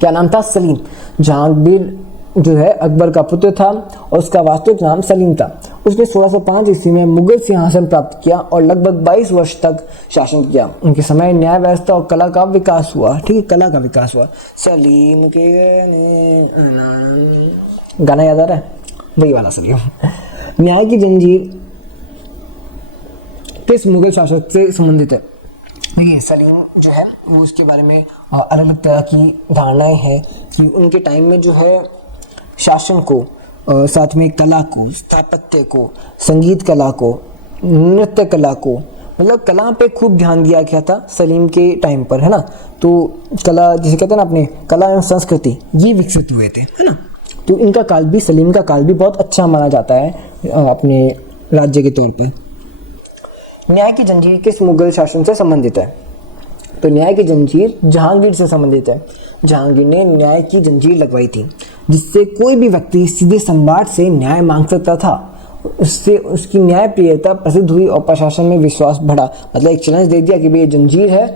क्या नाम था? सलीम। जहांगीर जो है अकबर का पुत्र था और उसका वास्तविक नाम सलीम था। उसने 1605 ईस्वी में मुगल सिंहासन प्राप्त किया और लगभग 22 वर्ष तक शासन किया। उनके समय न्याय व्यवस्था और कला का विकास हुआ, ठीक है, कला का विकास हुआ। सलीम के गाना याद आ रहा है? वही वाला सलीम। न्याय की जंजीर किस मुगल शासक से संबंधित है? देखिए, सलीम जो है वो उसके बारे में अलग अलग तरह की धारणाएं हैं कि उनके टाइम में जो है शासन को, साथ में कला को, स्थापत्य को, संगीत कला को, नृत्य कला को, मतलब कला पे खूब ध्यान दिया गया था सलीम के टाइम पर, है ना। तो कला जिसे कहते हैं ना अपने, कला एवं संस्कृति, ये विकसित हुए थे, है ना। तो इनका काल भी, सलीम का काल भी बहुत अच्छा माना जाता है अपने राज्य के तौर पर। न्याय की जंजीर किस मुगल शासन से संबंधित है? तो न्याय की जंजीर जहांगीर से संबंधित है। जहांगीर ने न्याय की जंजीर लगवाई थी, जिससे कोई भी व्यक्ति सीधे सम्राट से न्याय मांग सकता था। उससे उसकी न्यायप्रियता प्रसिद्ध हुई और प्रशासन में विश्वास बढ़ा। मतलब एक चैलेंज दे दिया कि भाई ये जंजीर है,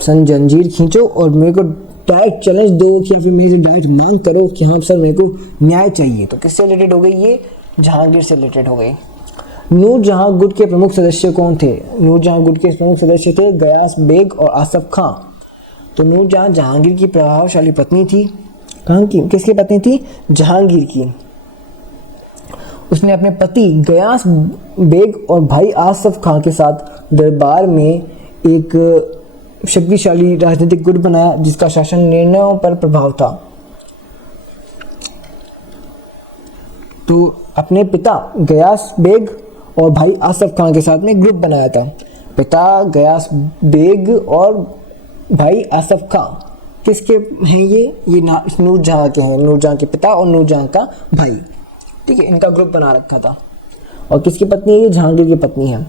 जंजीर खींचो और मेरे को डायरेक्ट चैलेंज दो कि फिर मेरे से डायरेक्ट मांग करो कि हाँ सर मेरे को न्याय चाहिए। तो किससे रिलेटेड हो गई ये? जहांगीर से रिलेटेड हो गई। नूरजहां गुट के प्रमुख सदस्य कौन थे? नूरजहां गुट के प्रमुख सदस्य थे गयास बेग और आसफ खां। तो नूरजहां जहांगीर की प्रभावशाली पत्नी थी। कहाँ की? किसकी पत्नी थी? जहांगीर की। उसने अपने पति गयास बेग और भाई आसफ खां के साथ दरबार में एक शक्तिशाली राजनीतिक गुट बनाया, जिसका शासन निर्णयों पर प्रभाव था। तो अपने पिता गयास बेग और भाई आसफ खां के साथ में ग्रुप बनाया था। पिता गयास बेग और भाई आसफ खां किसके हैं? ये नूरजहां के हैं। नूरजहां के पिता और नूरजहां का भाई, ठीक है, इनका ग्रुप बना रखा था। और किसकी पत्नी है? ये जहांगीर की पत्नी है।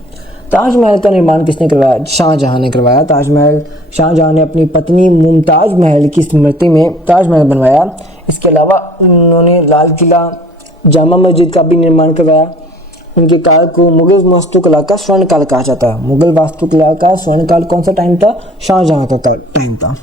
ताजमहल का निर्माण किसने करवाया? शाहजहां ने करवाया। ताजमहल शाहजहां ने अपनी पत्नी मुमताज महल की स्मृति में ताजमहल बनवाया। इसके अलावा उन्होंने लाल किला, जामा मस्जिद का भी निर्माण करवाया। उनके काल को मुगल वास्तुकला का स्वर्ण काल कहा जाता है। मुगल वास्तुकला का स्वर्ण काल कौन सा टाइम था? शाहजहां का टाइम था।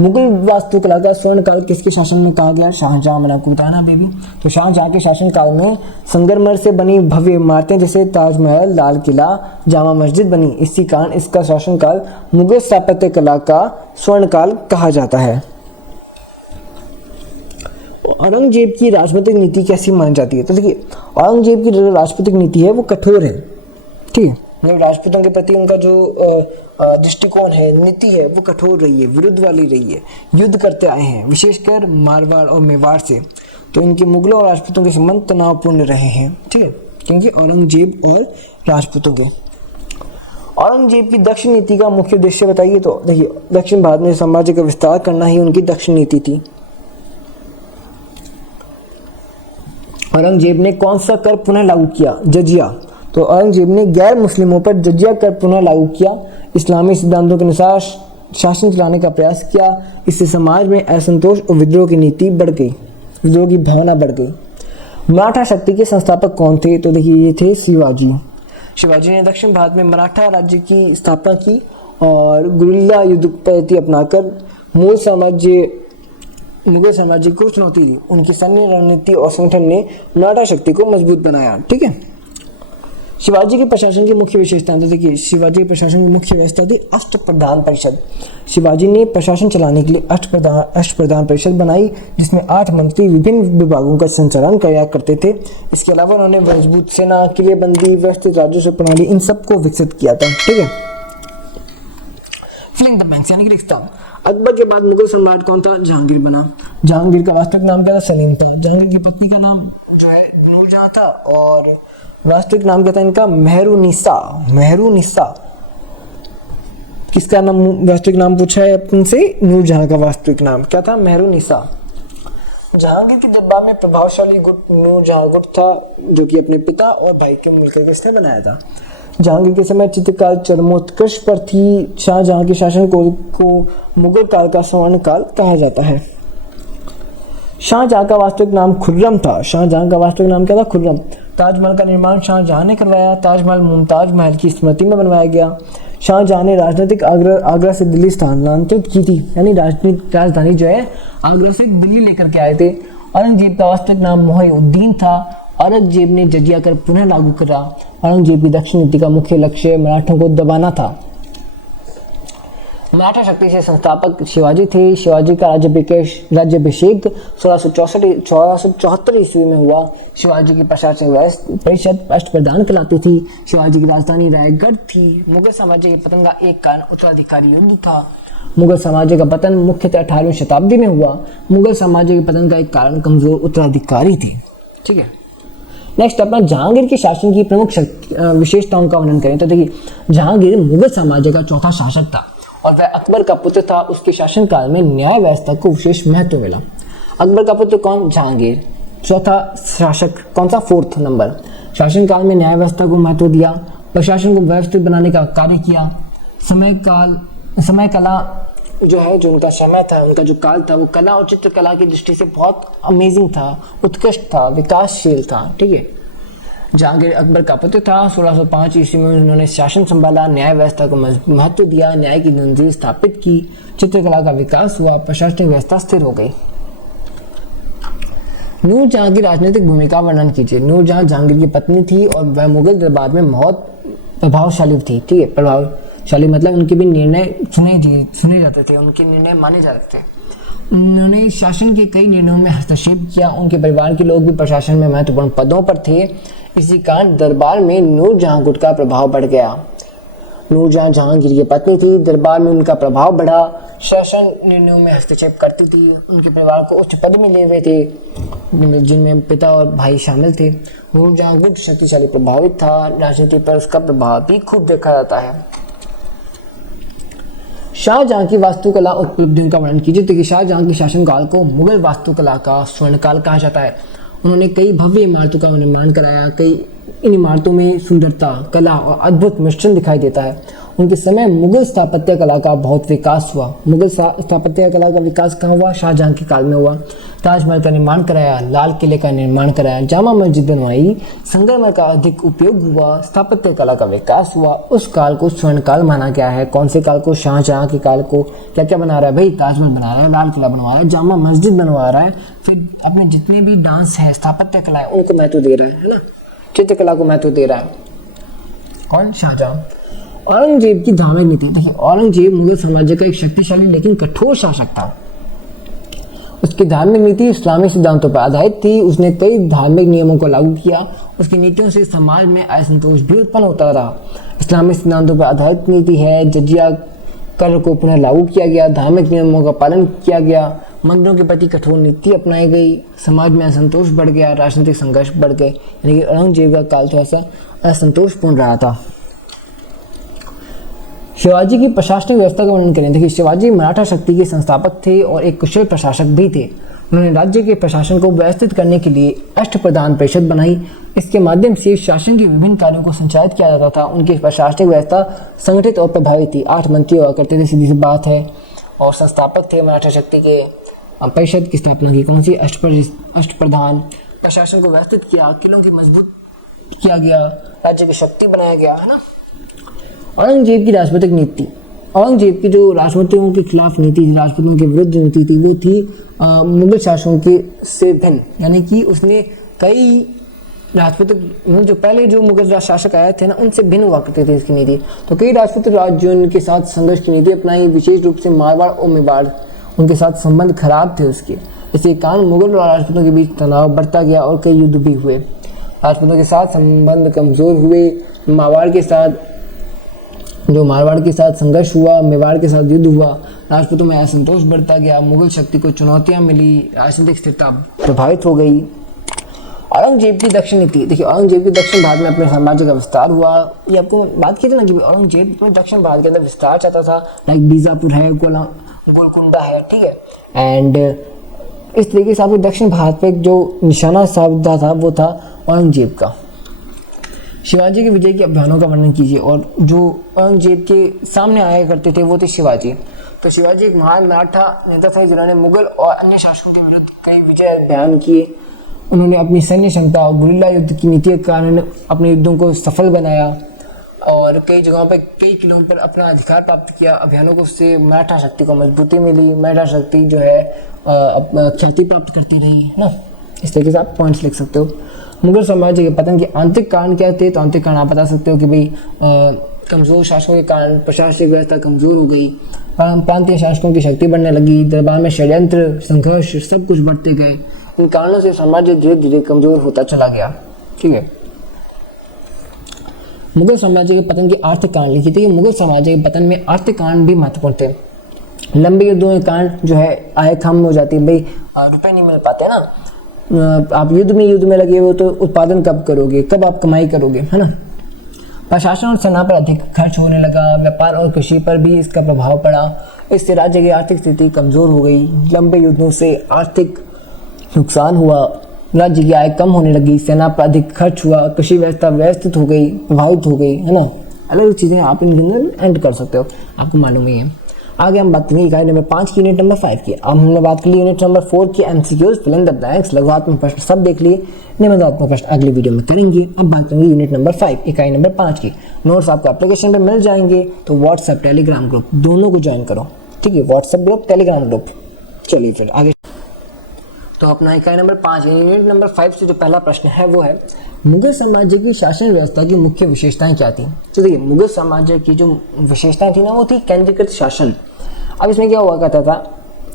मुगल वास्तुकला का स्वर्ण काल किसके शासन में कहा गया? शाहजहां। मैंने आपको बताया ना बेबी। तो शाहजहां के शासन काल में संगमरमर से बनी भव्य इमारतें जैसे ताजमहल, लाल किला, जामा मस्जिद बनी। इसी कारण इसका शासन काल मुगल स्थापत्य कला का स्वर्ण काल कहा जाता है। औरंगजेब की राजनीतिक नीति कैसी मानी जाती है? तो देखिए, औरंगजेब की जो राजनीतिक नीति है वो कठोर है, ठीक है। मतलब राजपूतों के प्रति उनका जो दृष्टिकोण है, नीति है, वो कठोर रही है, विरुद्ध वाली रही है। युद्ध करते आए हैं, विशेषकर मारवाड़ और मेवाड़ से। तो इनके मुगलों और राजपूतों के संबंध तनावपूर्ण रहे हैं, ठीक है, क्योंकि औरंगजेब और राजपूतों के। औरंगजेब की दक्षिण नीति का मुख्य उद्देश्य बताइए। तो देखिए, दक्षिण भारत में साम्राज्य का विस्तार करना ही उनकी दक्षिण नीति थी। औरंगजेब ने कौन सा कर पुनः लागू किया? जजिया। तो औरंगजेब ने गैर मुस्लिमों पर जजिया कर पुनः लागू किया। इस्लामी सिद्धांतों के अनुसार शासन चलाने का प्रयास किया। इससे समाज में असंतोष और विद्रोह की नीति बढ़ गई, विद्रोह की भावना बढ़ गई। मराठा शक्ति के संस्थापक कौन थे? तो देखिए ये थे शिवाजी। शिवाजी ने दक्षिण भारत में मराठा राज्य की स्थापना की और गुरिल्ला युद्ध पद्धति अपनाकर मुगल साम्राज्य को चुनौती दी। उनकी सैन्य रणनीति और संगठन ने मराठा शक्ति को मजबूत बनाया। ठीक है। शिवाजी के प्रशासन की मुख्य विशेषता, तो देखिए शिवाजी के प्रशासन की मुख्य व्यवस्था थी अष्टप्रधान परिषद। शिवाजी ने प्रशासन चलाने के लिए अष्टप्रधान परिषद बनाई, जिसमें 8 मंत्री विभिन्न विभागों का संचालन किया करते थे। इसके अलावा उन्होंने मजबूत सेना, किलेबंदी, व्यवस्थित राजस्व प्रणाली, इन सबको विकसित किया था। ठीक है। फिलिंग द ब्लैंक्स यानी कि लिखता हूँ। अकबर के बाद मुगल सम्राट कौन था? जहांगीर बना। जहांगीर का वास्तविक नाम क्या था? सलीम था। जहांगीर की पत्नी का नाम जो है नूरजहां था और वास्तविक नाम क्या था इनका? मेहरुनिसा। किसका नाम वास्तविक नाम पूछा है अपन से? नूरजहां का वास्तविक नाम क्या था? मेहरुनिसा। जहांगीर के दरबार में प्रभावशाली गुट नूरजहां गुट था, जो कि अपने पिता और भाई के मिलकर इसने बनाया था। जहांगीर के समय चित्रकाल चरमोत्कर्ष पर थी। शाहजहां के शासन को मुगल काल का स्वर्ण काल कहा जाता है। शाहजहां का वास्तविक नाम खुर्रम था। शाहजहां का वास्तविक नाम क्या था? खुर्रम। ताजमहल का निर्माण शाहजहां ने करवाया। ताजमहल मुमताज महल की स्मृति में बनवाया गया। शाहजहां ने राजनीतिक आगरा से दिल्ली स्थानांतरित की थी, यानी राजधानी जो है आगरा से दिल्ली लेकर के आए थे। औरंगजेब का वास्तविक नाम मोहिउद्दीन था। औरंगजेब ने जजिया कर पुनः लागू करा। औरंगजेब की दक्षिण नीति का मुख्य लक्ष्य मराठों को दबाना था। मराठा शक्ति से संस्थापक शिवाजी थे। शिवाजी का राज्याभिषेक 1674 ईस्वी में हुआ। शिवाजी की प्रशासनिक परिषद अष्टप्रधान कहलाती थी। शिवाजी की राजधानी रायगढ़ थी। मुगल साम्राज्य के पतन का एक कारण उत्तराधिकारी युद्ध था। मुगल साम्राज्य का पतन मुख्यतः 18वीं शताब्दी में हुआ। मुगल साम्राज्य के पतन का एक कारण कमजोर उत्तराधिकारी थे। ठीक है। नेक्स्ट अपना जहांगीर के शासन की प्रमुख विशेषताओं का वर्णन करें तो देखिए जहांगीर मुगल साम्राज्य का चौथा शासक था और वह अकबर का पुत्र था। उसके शासनकाल में न्याय व्यवस्था को विशेष महत्व मिला। अकबर का पुत्र कौन? जहांगीर। चौथा शासक कौन सा? 4th number. शासनकाल में न्याय व्यवस्था को महत्व दिया। प्रशासन को व्यवस्थित बनाने का कार्य किया। समय कला जो है, जो उनका समय था, उनका जो काल था, वो कला और चित्रकला की दृष्टि से बहुत अमेजिंग था, उत्कृष्ट था, विकासशील था। ठीक है। जहांगीर अकबर का पुत्र था। 1605 ईस्वी में उन्होंने शासन संभाला, न्याय व्यवस्था को महत्व दिया, न्याय की नज़ीर स्थापित की, चित्रकला का विकास हुआ, प्रशासनिक व्यवस्था स्थिर हो गई। नूरजहां की राजनीतिक भूमिका वर्णन कीजिए। नूरजहां जहांगीर की पत्नी थी और वह मुगल दरबार में बहुत प्रभावशाली थी। ठीक है। प्रभावशाली मतलब उनके भी निर्णय सुने जाते थे, उनके निर्णय माने जाते थे। उन्होंने शासन के कई निर्णयों में हस्तक्षेप किया। उनके परिवार के लोग भी प्रशासन में महत्वपूर्ण पदों पर थे। इसी कारण दरबार में नूरजहां गुट का प्रभाव बढ़ गया। नूरजहां जहांगीर की पत्नी थी। दरबार में उनका प्रभाव बढ़ा। शासन निर्णयों में हस्तक्षेप करती थी। उनके परिवार को उच्च पद मिले हुए थे, जिनमें पिता और भाई शामिल थे। नूरजहां गुट शक्तिशाली प्रभावित था। राजनीति पर उसका प्रभाव भी खूब देखा जाता है। शाहजहां की वास्तुकला उपलब्धियों का वर्णन कीजिए। तो शाहजहां के शासनकाल को मुगल वास्तुकला का स्वर्णकाल कहा जाता है। उन्होंने कई भव्य इमारतों का निर्माण कराया। इन इमारतों में सुंदरता, कला और अद्भुत मिश्रण दिखाई देता है। उनके समय मुगल स्थापत्य कला का बहुत विकास हुआ। मुगल स्थापत्य कला का विकास कहाँ हुआ? शाहजहां के काल में हुआ। ताजमहल का निर्माण कराया, लाल किले का निर्माण कराया, जामा मस्जिद बनवाई, संगमरमर का अधिक उपयोग हुआ, स्थापत्य कला का विकास हुआ। उस काल को स्वर्ण काल माना गया है। कौन से काल को? शाहजहां के काल को। क्या क्या बना रहा है भाई? ताजमहल बना रहा है, लाल किला बनवा रहा है, जामा मस्जिद बनवा रहा है, फिर अपने जितने भी डांस है, स्थापत्य कला है, उनको महत्व दे रहा है ना, चित्रकला को महत्व दे रहा है। कौन? शाहजहां। औरंगजेब की धार्मिक नीति। देखिए औरंगजेब मुगल साम्राज्य का एक शक्तिशाली लेकिन कठोर शासक था। उसकी धार्मिक नीति इस्लामी सिद्धांतों पर आधारित थी। उसने कई धार्मिक नियमों को लागू किया। उसकी नीतियों से समाज में असंतोष भी उत्पन्न होता रहा। इस्लामी सिद्धांतों पर आधारित नीति है। जजिया कर को पुनः लागू किया गया। धार्मिक नियमों का पालन किया गया। मंदिरों के प्रति कठोर नीति अपनाई गई। समाज में असंतोष बढ़ गया। राजनीतिक संघर्ष बढ़ गए। यानी कि औरंगजेब का काल थोड़ा सा असंतोषपूर्ण रहा था। शिवाजी की प्रशासनिक व्यवस्था का वर्णन करें। देखिए शिवाजी मराठा शक्ति के संस्थापक थे और एक कुशल प्रशासक भी थे। उन्होंने राज्य के प्रशासन को व्यवस्थित करने के लिए अष्टप्रधान परिषद बनाई। इसके माध्यम से शासन के विभिन्न कार्यों को संचालित किया जाता था। उनकी प्रशासनिक व्यवस्था संगठित और प्रभावी थी। 8 मंत्री हुआ करते थे, सीधी सी बात है। और संस्थापक थे मराठा शक्ति के। परिषद की स्थापना की कौन सी? अष्टप्रधान प्रशासन को व्यवस्थित किया, किलों की मजबूत किया गया, राज्य की शक्ति बनाया गया, है ना। औरंगजेब की राजपूतिक नीति, औरंगजेब की जो राजपूतों के खिलाफ नीति थी, राजपूतों के विरुद्ध नीति थी, वो थी मुगल शासकों के से भिन्न, यानी कि उसने कई राजपूत जो पहले जो मुगल शासक आए थे ना, उनसे भिन्न हुआ करते थे इसकी नीति। तो कई राजपूत राज्यों उनके साथ संघर्ष की नीति अपनाई, विशेष रूप से मारवाड़ और मेवाड़, उनके साथ संबंध खराब थे उसके। इसी कारण मुगल और राजपूतों के बीच तनाव बढ़ता गया और कई युद्ध भी हुए। राजपूतों के साथ संबंध कमजोर हुए, मारवाड़ के साथ संघर्ष हुआ, मेवाड़ के साथ युद्ध हुआ, राजपूतों में असंतोष बढ़ता गया, मुगल शक्ति को चुनौतियां मिली, राजनीतिक स्थिरता प्रभावित हो गई। औरंगजेब की दक्षिण नीति, देखिए औरंगजेब की दक्षिण भारत में अपने साम्राज्य का विस्तार हुआ। ये आपको बात की थी ना कि औरंगजेब अपने दक्षिण भारत के अंदर विस्तार चाहता था, लाइक बीजापुर है, गोलकुंडा है, ठीक है। एंड इस तरीके से आपको दक्षिण भारत पे जो निशाना साधा था वो था औरंगजेब का। शिवाजी के विजय के अभियानों का वर्णन कीजिए, और जो औरंगजेब के सामने आया करते थे वो थे शिवाजी। तो शिवाजी एक महान मराठा नेता थे जिन्होंने मुगल और अन्य शासकों के विरुद्ध कई विजय अभियान किए। उन्होंने अपनी सैन्य क्षमता और गुरिल्ला युद्ध की नीति के कारण अपने युद्धों को सफल बनाया और कई जगहों पर कई किलों पर अपना अधिकार प्राप्त किया। अभियानों को से मराठा शक्ति को मजबूती मिली, मराठा शक्ति जो है ख्याति प्राप्त करती रही, है ना। इस तरीके से आप पॉइंट्स लिख सकते हो। मुगल साम्राज्य के पतन के आंतरिक कारण क्या थे? तो आंतरिक कारण आप बता सकते हो कि भाई कमजोर शासकों के कारण प्रशासनिक व्यवस्था कमजोर हो गई, प्रांतीय शासकों की शक्ति बढ़ने लगी, दरबार में षड्यंत्र, संघर्ष सब कुछ बढ़ते गए। इन कारणों से साम्राज्य धीरे धीरे कमजोर होता चला गया, ठीक है। मुगल साम्राज्य के पतन के आर्थिक कारण लिखिए। देखिए मुगल साम्राज्य के पतन में आर्थिक कारण भी महत्वपूर्ण थे। लंबे युद्धों के कारण जो है आय कम हो जाती है, भाई रुपए नहीं मिल पाते ना। आप युद्ध में लगे हो तो उत्पादन कब करोगे, कब आप कमाई करोगे, है ना। प्रशासन और सेना पर अधिक खर्च होने लगा, व्यापार और कृषि पर भी इसका प्रभाव पड़ा। इससे राज्य की आर्थिक स्थिति कमजोर हो गई। लंबे युद्धों से आर्थिक नुकसान हुआ, राज्य की आय कम होने लगी, सेना पर अधिक खर्च हुआ, कृषि व्यवस्था व्यवस्थित हो गई, प्रभावित हो गई, है ना। अलग अलग चीज़ें आप इनके अंदर एंड कर सकते हो, आपको मालूम ही है। आगे हम बात करेंगे इकाई नंबर 5 की, यूनिट नंबर 5 की। अब हमने बात कर ली यूनिट नंबर 4 की MCQs, fill in the blanks, लघुआत्मक प्रश्न सब देख लिए। निबंधात्मक प्रश्न अगले वीडियो में करेंगे। अब बात करेंगे यूनिट नंबर 5 इकाई नंबर 5 की। नोट्स आपको एप्लीकेशन पे मिल जाएंगे, तो व्हाट्सएप टेलीग्राम ग्रुप दोनों को ज्वाइन करो, ठीक है। WhatsApp group, Telegram group. चलिए फिर आगे। तो अपना इकाई नंबर 5 यूनिट नंबर 5 से जो पहला प्रश्न है वो है मुगल साम्राज्य की शासन व्यवस्था की मुख्य विशेषताएं क्या थी। तो देखिए मुगल साम्राज्य की जो विशेषताएं थी ना वो थी केंद्रीकृत शासन। अब इसमें क्या हुआ करता था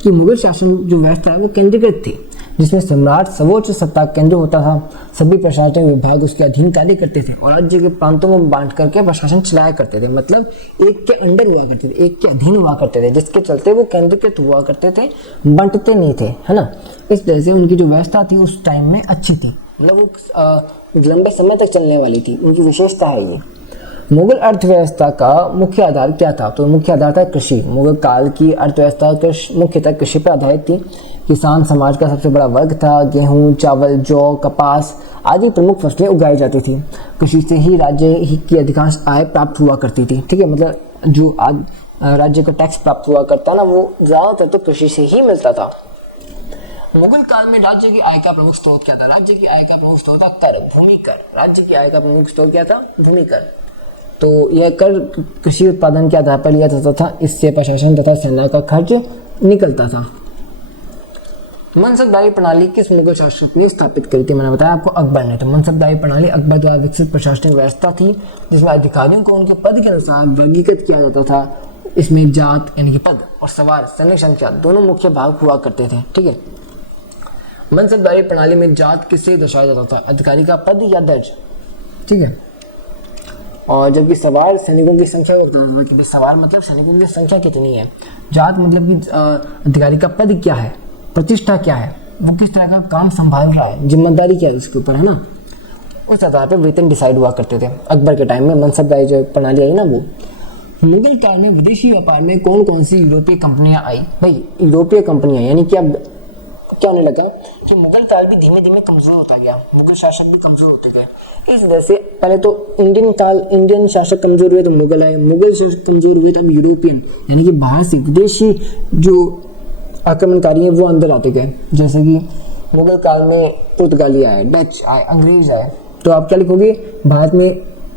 कि मुगल शासन जो व्यवस्था है वो केंद्रीकृत थी, जिसमें सम्राट सर्वोच्च सत्ता केंद्र होता था। सभी प्रशासनिक विभाग उसके अधीन कार्य करते थे और राज्य के प्रांतों में बांट करके प्रशासन चलाया करते थे। मतलब एक के अंडर हुआ करते थे, एक के अधीन हुआ करते थे, जिसके चलते वो केंद्रीकृत हुआ करते थे, बंटते नहीं थे, है ना। इस तरह से उनकी जो व्यवस्था थी उस टाइम में अच्छी थी, मतलब वो लंबे समय तक चलने वाली थी। उनकी विशेषता है ये। मुगल अर्थव्यवस्था का मुख्य आधार क्या था? तो मुख्य आधार था कृषि। मुगल काल की अर्थव्यवस्था मुख्यतः कृषि पर आधारित थी। किसान समाज का सबसे बड़ा वर्ग था। गेहूं, चावल, जौ, कपास आदि प्रमुख फसलें उगाई जाती थी। कृषि से ही राज्य की अधिकांश आय प्राप्त हुआ करती थी, ठीक है। मतलब जो राज्य को टैक्स प्राप्त हुआ करता ना वो ज्यादातर तो कृषि से ही मिलता था। मुगल काल में राज्य की आय का प्रमुख स्रोत क्या था? राज्य की आय का प्रमुख स्रोत था कर, भूमि कर। राज्य की आय का प्रमुख स्रोत क्या था? भूमि कर। तो यह कर कृषि उत्पादन के आधार पर लिया जाता था। इससे प्रशासन तथा सेना का खर्च निकलता था। मनसबदारी प्रणाली किस मुगल शासक ने स्थापित करी थी? मैंने बताया आपको अकबर ने। तो मनसबदारी प्रणाली अकबर द्वारा विकसित प्रशासनिक व्यवस्था थी, जिसमें अधिकारियों को उनके पद के अनुसार वर्गीकृत किया जाता था। इसमें जात यानी कि पद और सवार सैनिक संख्या दोनों मुख्य भाग हुआ करते थे, ठीक है। मनसबदारी प्रणाली में जात किससे दर्शाया जाता था? अधिकारी का पद या दर्ज, ठीक है। और जबकि सवार सैनिकों की संख्या को बताता था कि सवार मतलब सैनिकों की संख्या कितनी है। जात मतलब कि अधिकारी का पद क्या है, प्रतिष्ठा क्या है, वो किस तरह का काम संभाल रहा है, जिम्मेदारी क्या है उसके ऊपर, है ना। उस आधार पर वेतन डिसाइड हुआ करते थे। अकबर के टाइम में मनसबदारी जो प्रणाली आई ना वो। मुगल काल में विदेशी व्यापार में कौन कौन सी यूरोपीय कंपनियां आई? भाई यूरोपीय कंपनियां यानी कि अब क्या होने लगा कि मुगल काल भी धीमे धीमे कमजोर होता गया, मुगल शासक भी कमजोर होते गए। इस वजह से पहले तो इंडियन शासक कमजोर हुए तो मुगल आए, मुगल शासक कमजोर हुए तो अब यूरोपियन यानी कि बाहर से विदेशी जो आक्रमणकारी है वो अंदर आते गए। जैसे कि मुगल काल में पुर्तगाली आए, डच आए, अंग्रेज आए। तो आप क्या लिखोगे, भारत में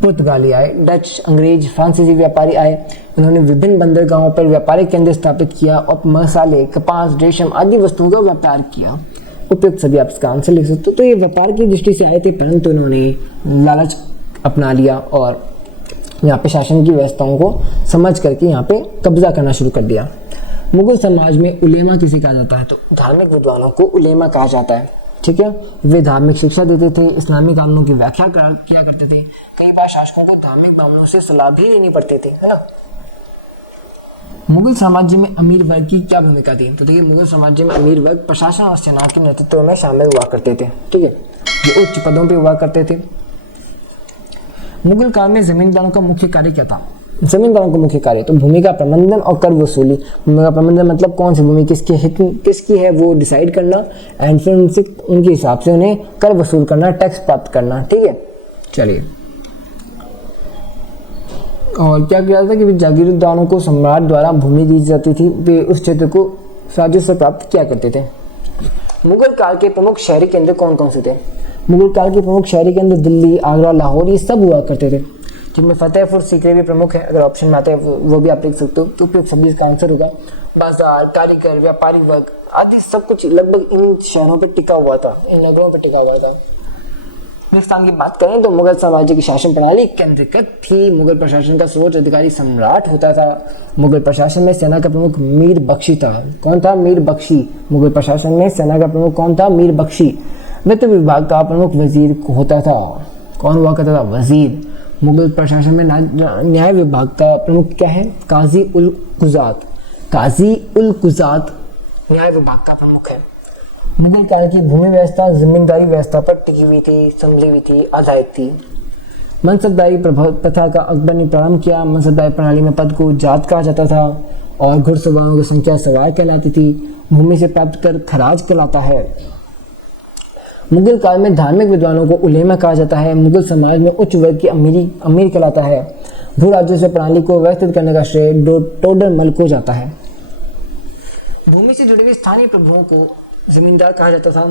पुर्तगाली आए, डच, अंग्रेज, फ्रांसीसी व्यापारी आए। उन्होंने विभिन्न बंदरगाहों पर व्यापारिक केंद्र स्थापित किया और मसाले, कपास, रेशम आदि वस्तुओं का व्यापार किया। उपयुक्त सभी आप इसका आंसर लिख सकते हो। तो ये व्यापार की दृष्टि से आए थे, परंतु इन्होंने लालच अपना लिया और यहाँ पे शासन की व्यवस्थाओं को समझ करके यहाँ पे कब्जा करना शुरू कर दिया। मुगल समाज में उलेमा किसे कहा जाता है, तो धार्मिक विद्वानों को उलेमा कहा जाता है। ठीक है, वे धार्मिक शिक्षा देते थे, इस्लामी कानूनों की व्याख्या किया करते थे। कई बार शासकों को धार्मिक मामलों से सलाह भी लेनी पड़ती थी, है ना। मुगल साम्राज्य में अमीर वर्ग की क्या भूमिका थी, तो देखिए मुगल साम्राज्य में अमीर वर्ग प्रशासन और सेना के नेतृत्व में शामिल हुआ करते थे। ठीक है, ये उच्च पदों पे हुआ करते थे। मुगल काल में जमींदारों का मुख्य कार्य क्या था, जमींदारों का मुख्य कार्य तो भूमि का प्रबंधन और कर वसूली। भूमि का प्रबंधन मतलब कौन सी भूमि किसके हित किसकी है वो डिसाइड करना, एंड फिर उनके हिसाब से उन्हें कर वसूल करना, टैक्स प्राप्त करना। ठीक है, चलिए। और क्या किया था कि जागीरदारों को सम्राट द्वारा भूमि दी जाती थी, वे उस क्षेत्र को राजस्व प्राप्त किया करते थे। मुगल काल के प्रमुख शहरी केंद्र कौन कौन से थे, मुगल काल के प्रमुख शहरी केंद्र दिल्ली, आगरा, लाहौर ये सब हुआ करते थे, जिनमें फतेहपुर सीकरी भी प्रमुख है। अगर ऑप्शन में आता है वो भी आप लिख सकते हो। तो उपयुक्त सभी इसका आंसर होगा। बाजार, कारीगर, व्यापारी वर्ग आदि सब कुछ लगभग इन शहरों पर टिका हुआ था, इन नगरों पर टिका हुआ था। स्थान की बात करें तो मुगल साम्राज्य की शासन प्रणाली केंद्रीकृत थी। मुगल प्रशासन का सर्वोच्च अधिकारी सम्राट होता था। मुगल प्रशासन में सेना का प्रमुख मीर बख्शी था। कौन था, मीर बख्शी। मुगल प्रशासन में सेना का प्रमुख कौन था, मीर बख्शी। वित्त विभाग का प्रमुख वजीर होता था। कौन हुआ करता था, वजीर। मुगल प्रशासन में न्याय विभाग का प्रमुख क्या है, काजी उल कुजात। काजी उल कुजात न्याय विभाग का प्रमुख है। मुगल काल की भूमि व्यवस्था जमींदारी व्यवस्था पर टिकी हुई थी, संभली हुई थी, आधारित थी। मनसबदारी प्रथा का अकबर ने प्रारंभ किया। मनसबदारी प्रणाली में पद को जात कहा जाता था और घुड़सवारों की संख्या सवार कहलाती थी। भूमि से प्राप्त कर खराज कहलाता है। मुगल काल में धार्मिक विद्वानों को उलेमा कहा जाता है। मुगल समाज में उच्च वर्ग की अमीर कहलाता है। भू राजस्व प्रणाली को व्यवस्थित करने का श्रेय टोडरमल को जाता है। भूमि से जुड़े हुए स्थानीय प्रभुओं को जमींदार कहा जाता था।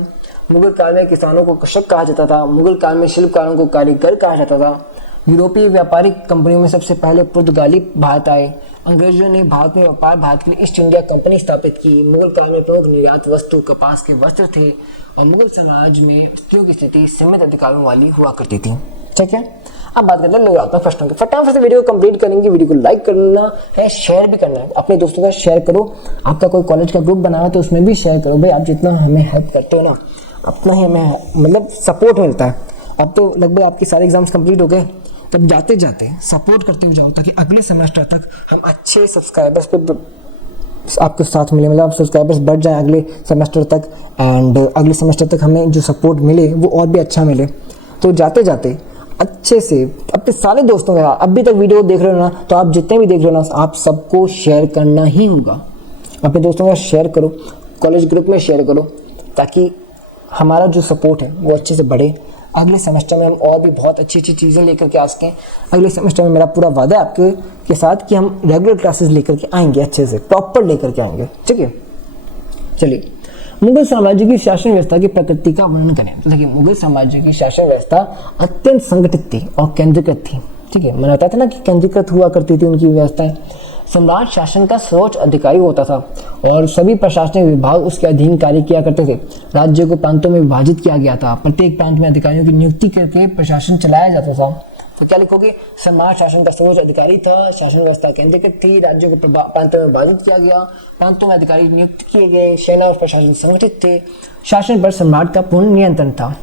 मुगल काल में किसानों को कृषक कहा जाता था। मुगल काल में शिल्पकारों को कारीगर कहा जाता था। यूरोपीय व्यापारिक कंपनियों में सबसे पहले पुर्तगाली भारत आए। अंग्रेजों ने भारत में व्यापार भारत के लिए ईस्ट इंडिया कंपनी स्थापित की। मुगल काल में प्रमुख निर्यात वस्तु कपास के वस्त्र थे और मुगल समाज में स्त्रियों की स्थिति सीमित अधिकारों वाली हुआ करती थी। ठीक है, अब बात करते हैं लोगात्मक प्रश्नों की। फटाफट से वीडियो को कंप्लीट करेंगे। वीडियो को लाइक करना है, शेयर भी करना है, अपने दोस्तों का शेयर करो। आपका कोई कॉलेज का ग्रुप बना है तो उसमें भी शेयर करो। भाई आप जितना हमें हेल्प करते हो ना, अपना ही हमें मतलब सपोर्ट मिलता है। अब तो लगभग आपके सारे एग्जाम्स कंप्लीट हो गए, तब जाते जाते सपोर्ट करते हुए जाओ ताकि अगले सेमेस्टर तक हम अच्छे सब्सक्राइबर्स पे आपके साथ मिले, मतलब सब्सक्राइबर्स बढ़ जाए अगले सेमेस्टर तक, एंड अगले सेमेस्टर तक हमें जो सपोर्ट मिले वो और भी अच्छा मिले। तो जाते जाते अच्छे से अपने सारे दोस्तों के साथ, अभी तक वीडियो देख रहे हो ना, तो आप जितने भी देख रहे हो ना, आप सबको शेयर करना ही होगा। अपने दोस्तों के साथ शेयर करो, कॉलेज ग्रुप में शेयर करो, ताकि हमारा जो सपोर्ट है वो अच्छे से बढ़े। अगले सेमेस्टर में हम और भी बहुत अच्छी अच्छी चीज़ें लेकर के आ सकें। अगले सेमेस्टर में मेरा पूरा वादा है आपके के साथ कि हम रेगुलर क्लासेस लेकर के आएंगे, अच्छे से प्रॉपर लेकर के आएंगे। ठीक है, चलिए। मुगल साम्राज्य की शासन व्यवस्था की प्रकृति का वर्णन करें। तो देखिए, मुगल साम्राज्य की शासन व्यवस्था अत्यंत संगठित थी और केंद्रीकृत थी। ठीक है, मैंने बताया था ना कि केंद्रीकृत हुआ करती थी उनकी व्यवस्थाएं। सम्राट शासन का सर्वोच्च अधिकारी होता था और सभी प्रशासनिक विभाग उसके अधीन कार्य किया करते थे। राज्य को प्रांतों में विभाजित किया गया था। प्रत्येक प्रांत में अधिकारियों की नियुक्ति करके प्रशासन चलाया जाता था। तो क्या लिखोगे, सम्राट शासन का सर्वोच्च अधिकारी था। शासन व्यवस्था केंद्रीकृत थी। राज्यों को प्रांतों में विभाजित किया गया। प्रांतों में अधिकारी नियुक्त किए गए। सेना और प्रशासन संगठित थे। शासन पर सम्राट का पूर्ण नियंत्रण था।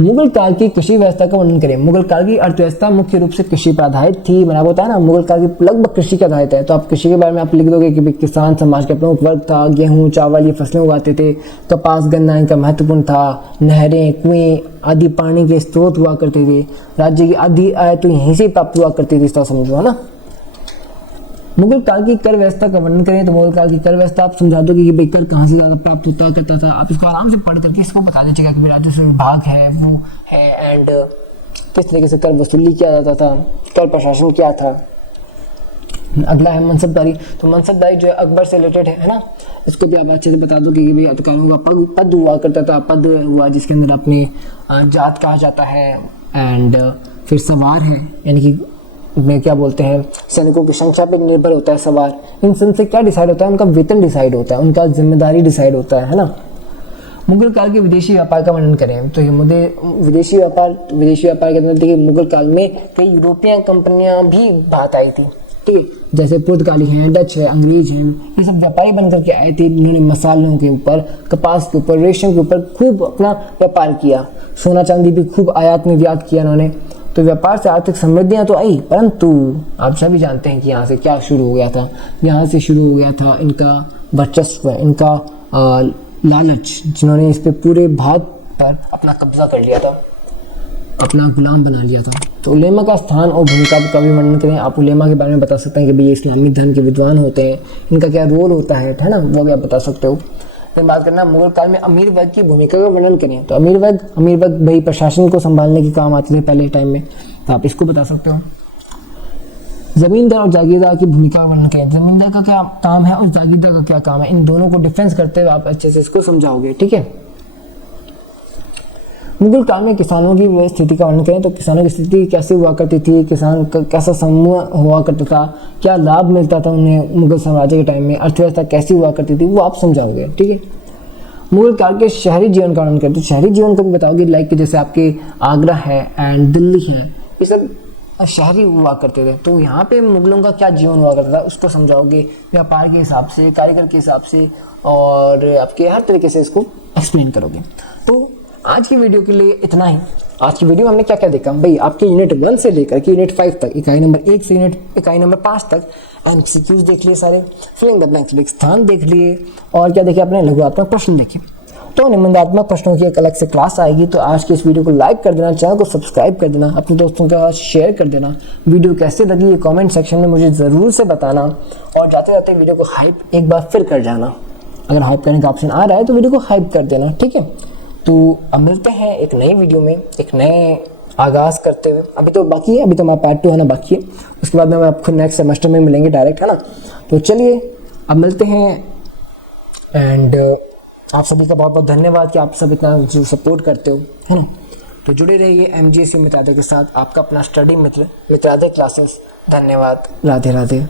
मुगल काल की कृषि व्यवस्था का वर्णन करें। मुगल काल की अर्थव्यवस्था मुख्य रूप से कृषि पर आधारित थी। मैंने आपको बताया ना, मुगल काल की लगभग कृषि का आधारित है। तो आप कृषि के बारे में आप लिख दोगे कि किसान समाज का प्रमुख वर्ग था। गेहूं, चावल ये फसलें उगाते थे। कपास, गन्ना इनका महत्वपूर्ण था। नहरें, कुएं आदि पानी के स्रोत हुआ करते थे। राज्य की आधी आय तो यहीं से प्राप्त हुआ करती थी, इसका समझो, है ना। मुगल काल की कर व्यवस्था का वर्णन करें तो मुगल काल की कर व्यवस्था आप समझा दोगे कि भाई कर कहाँ से ज़्यादा प्राप्त होता करता था। आप इसको आराम से पढ़ करके इसको बता दीजिएगा कि राजस्व विभाग है, वो है, एंड किस तरीके से कर वसूली किया जाता था, कर प्रशासन क्या था। अगला है मनसबदारी। तो मनसबदारी जो है अकबर से रिलेटेड है ना, इसको भी आप अच्छे से बता दो कि भाई अधिकारियों का पद हुआ करता था, पद हुआ जिसके अंदर अपने जात कहा जाता है। एंड फिर सवार है, यानी कि में क्या बोलते हैं, सैनिकों की संख्या पर निर्भर होता है सवार। इन सब से क्या डिसाइड होता है, उनका वेतन डिसाइड होता है, उनका जिम्मेदारी डिसाइड होता है ना। मुगल काल के विदेशी व्यापार का वर्णन करें तो ये मुद्दे विदेशी व्यापार के अंदर देखिए मुगल काल में कई यूरोपियन कंपनियां भी बात आई थी, ठीक है, जैसे पुर्तगाली हैं, डच है, अंग्रेज हैं, ये सब व्यापारी बनकर के आए थे। इन्होंने मसालों के ऊपर, कपास के ऊपर, रेशम के ऊपर खूब अपना व्यापार किया। सोना चांदी भी खूब आयात निर्यात किया इन्होंने। तो व्यापार से आर्थिक समृद्धियां तो आई, परंतु आप सभी जानते हैं कि यहाँ से क्या शुरू हो गया था। यहाँ से शुरू हो गया था इनका वर्चस्व, इनका लालच, जिन्होंने इस पे पूरे भारत पर अपना कब्जा कर लिया था, अपना गुलाम बना लिया था। तो उलेमा का स्थान और भूमिका का भी वर्णन करें। आप उलेमा के बारे में बता सकते हैं कि भाई ये इस्लामी धर्म के विद्वान होते हैं, इनका क्या रोल होता है ना, वो भी आप बता सकते हो। फिर बात करना मुगल काल में अमीर वर्ग की भूमिका का वर्णन करें। तो अमीर वर्ग भाई प्रशासन को संभालने के काम आते थे पहले टाइम में, तो आप इसको बता सकते हो। जमींदार और जागीरदार की भूमिका का वर्णन करें। जमींदार का क्या काम है और जागीरदार का क्या काम है, इन दोनों को डिफरेंस करते हुए आप अच्छे से इसको समझाओगे, ठीक है। मुगल काल में किसानों की स्थिति का वर्णन करें। तो किसानों की स्थिति कैसे हुआ करती थी, किसान कैसा समूह हुआ करता था, क्या लाभ मिलता था उन्हें मुगल साम्राज्य के टाइम में, अर्थव्यवस्था कैसी हुआ करती थी, वो आप समझाओगे, ठीक है। मुगल काल के शहरी जीवन का वर्णन करते। शहरी जीवन को भी बताओगे, लाइक जैसे आपके आगरा है एंड दिल्ली है, ये सब शहरी हुआ करते थे। तो यहाँ पे मुगलों का क्या जीवन हुआ करता था उसको समझाओगे, व्यापार के हिसाब से, कारीगर के हिसाब से, और आपके हर तरीके से इसको एक्सप्लेन करोगे। तो आज की वीडियो के लिए इतना ही। आज की वीडियो में हमने क्या क्या देखा भाई, आपके यूनिट 1 से लेकर के यूनिट 5 तक, इकाई नंबर 1 से इकाई नंबर 5 तक एमसीक्यूज देख लिए सारे, फिलिंग द ब्लैंक्स स्थान देख लिए, और क्या देखे अपने लघुआत्मक प्रश्न देखे। तो निबंधात्मक प्रश्नों की एक अलग से क्लास आएगी। तो आज की इस वीडियो को लाइक कर देना, चैनल को सब्सक्राइब कर देना, अपने दोस्तों के साथ शेयर कर देना। वीडियो कैसे लगी ये कमेंट सेक्शन में मुझे ज़रूर से बताना, और जाते जाते वीडियो को हाइप एक बार फिर कर जाना। अगर हाइप करने का ऑप्शन आ रहा है तो वीडियो को हाइप कर देना, ठीक है। तो अब मिलते हैं एक नई वीडियो में, एक नए आगाज़ करते हुए। अभी तो बाकी है, अभी तो हमारा पार्ट 2 है ना बाकी है, उसके बाद में आपको नेक्स्ट सेमेस्टर में मिलेंगे डायरेक्ट, है ना। तो चलिए अब मिलते हैं, एंड आप सभी का बहुत बहुत धन्यवाद कि आप सब इतना जो सपोर्ट करते हो, है ना। तो जुड़े रहिए MGSU मित्रादय के साथ, आपका अपना स्टडी मित्र मित्रादय क्लासेस। धन्यवाद, राधे राधे।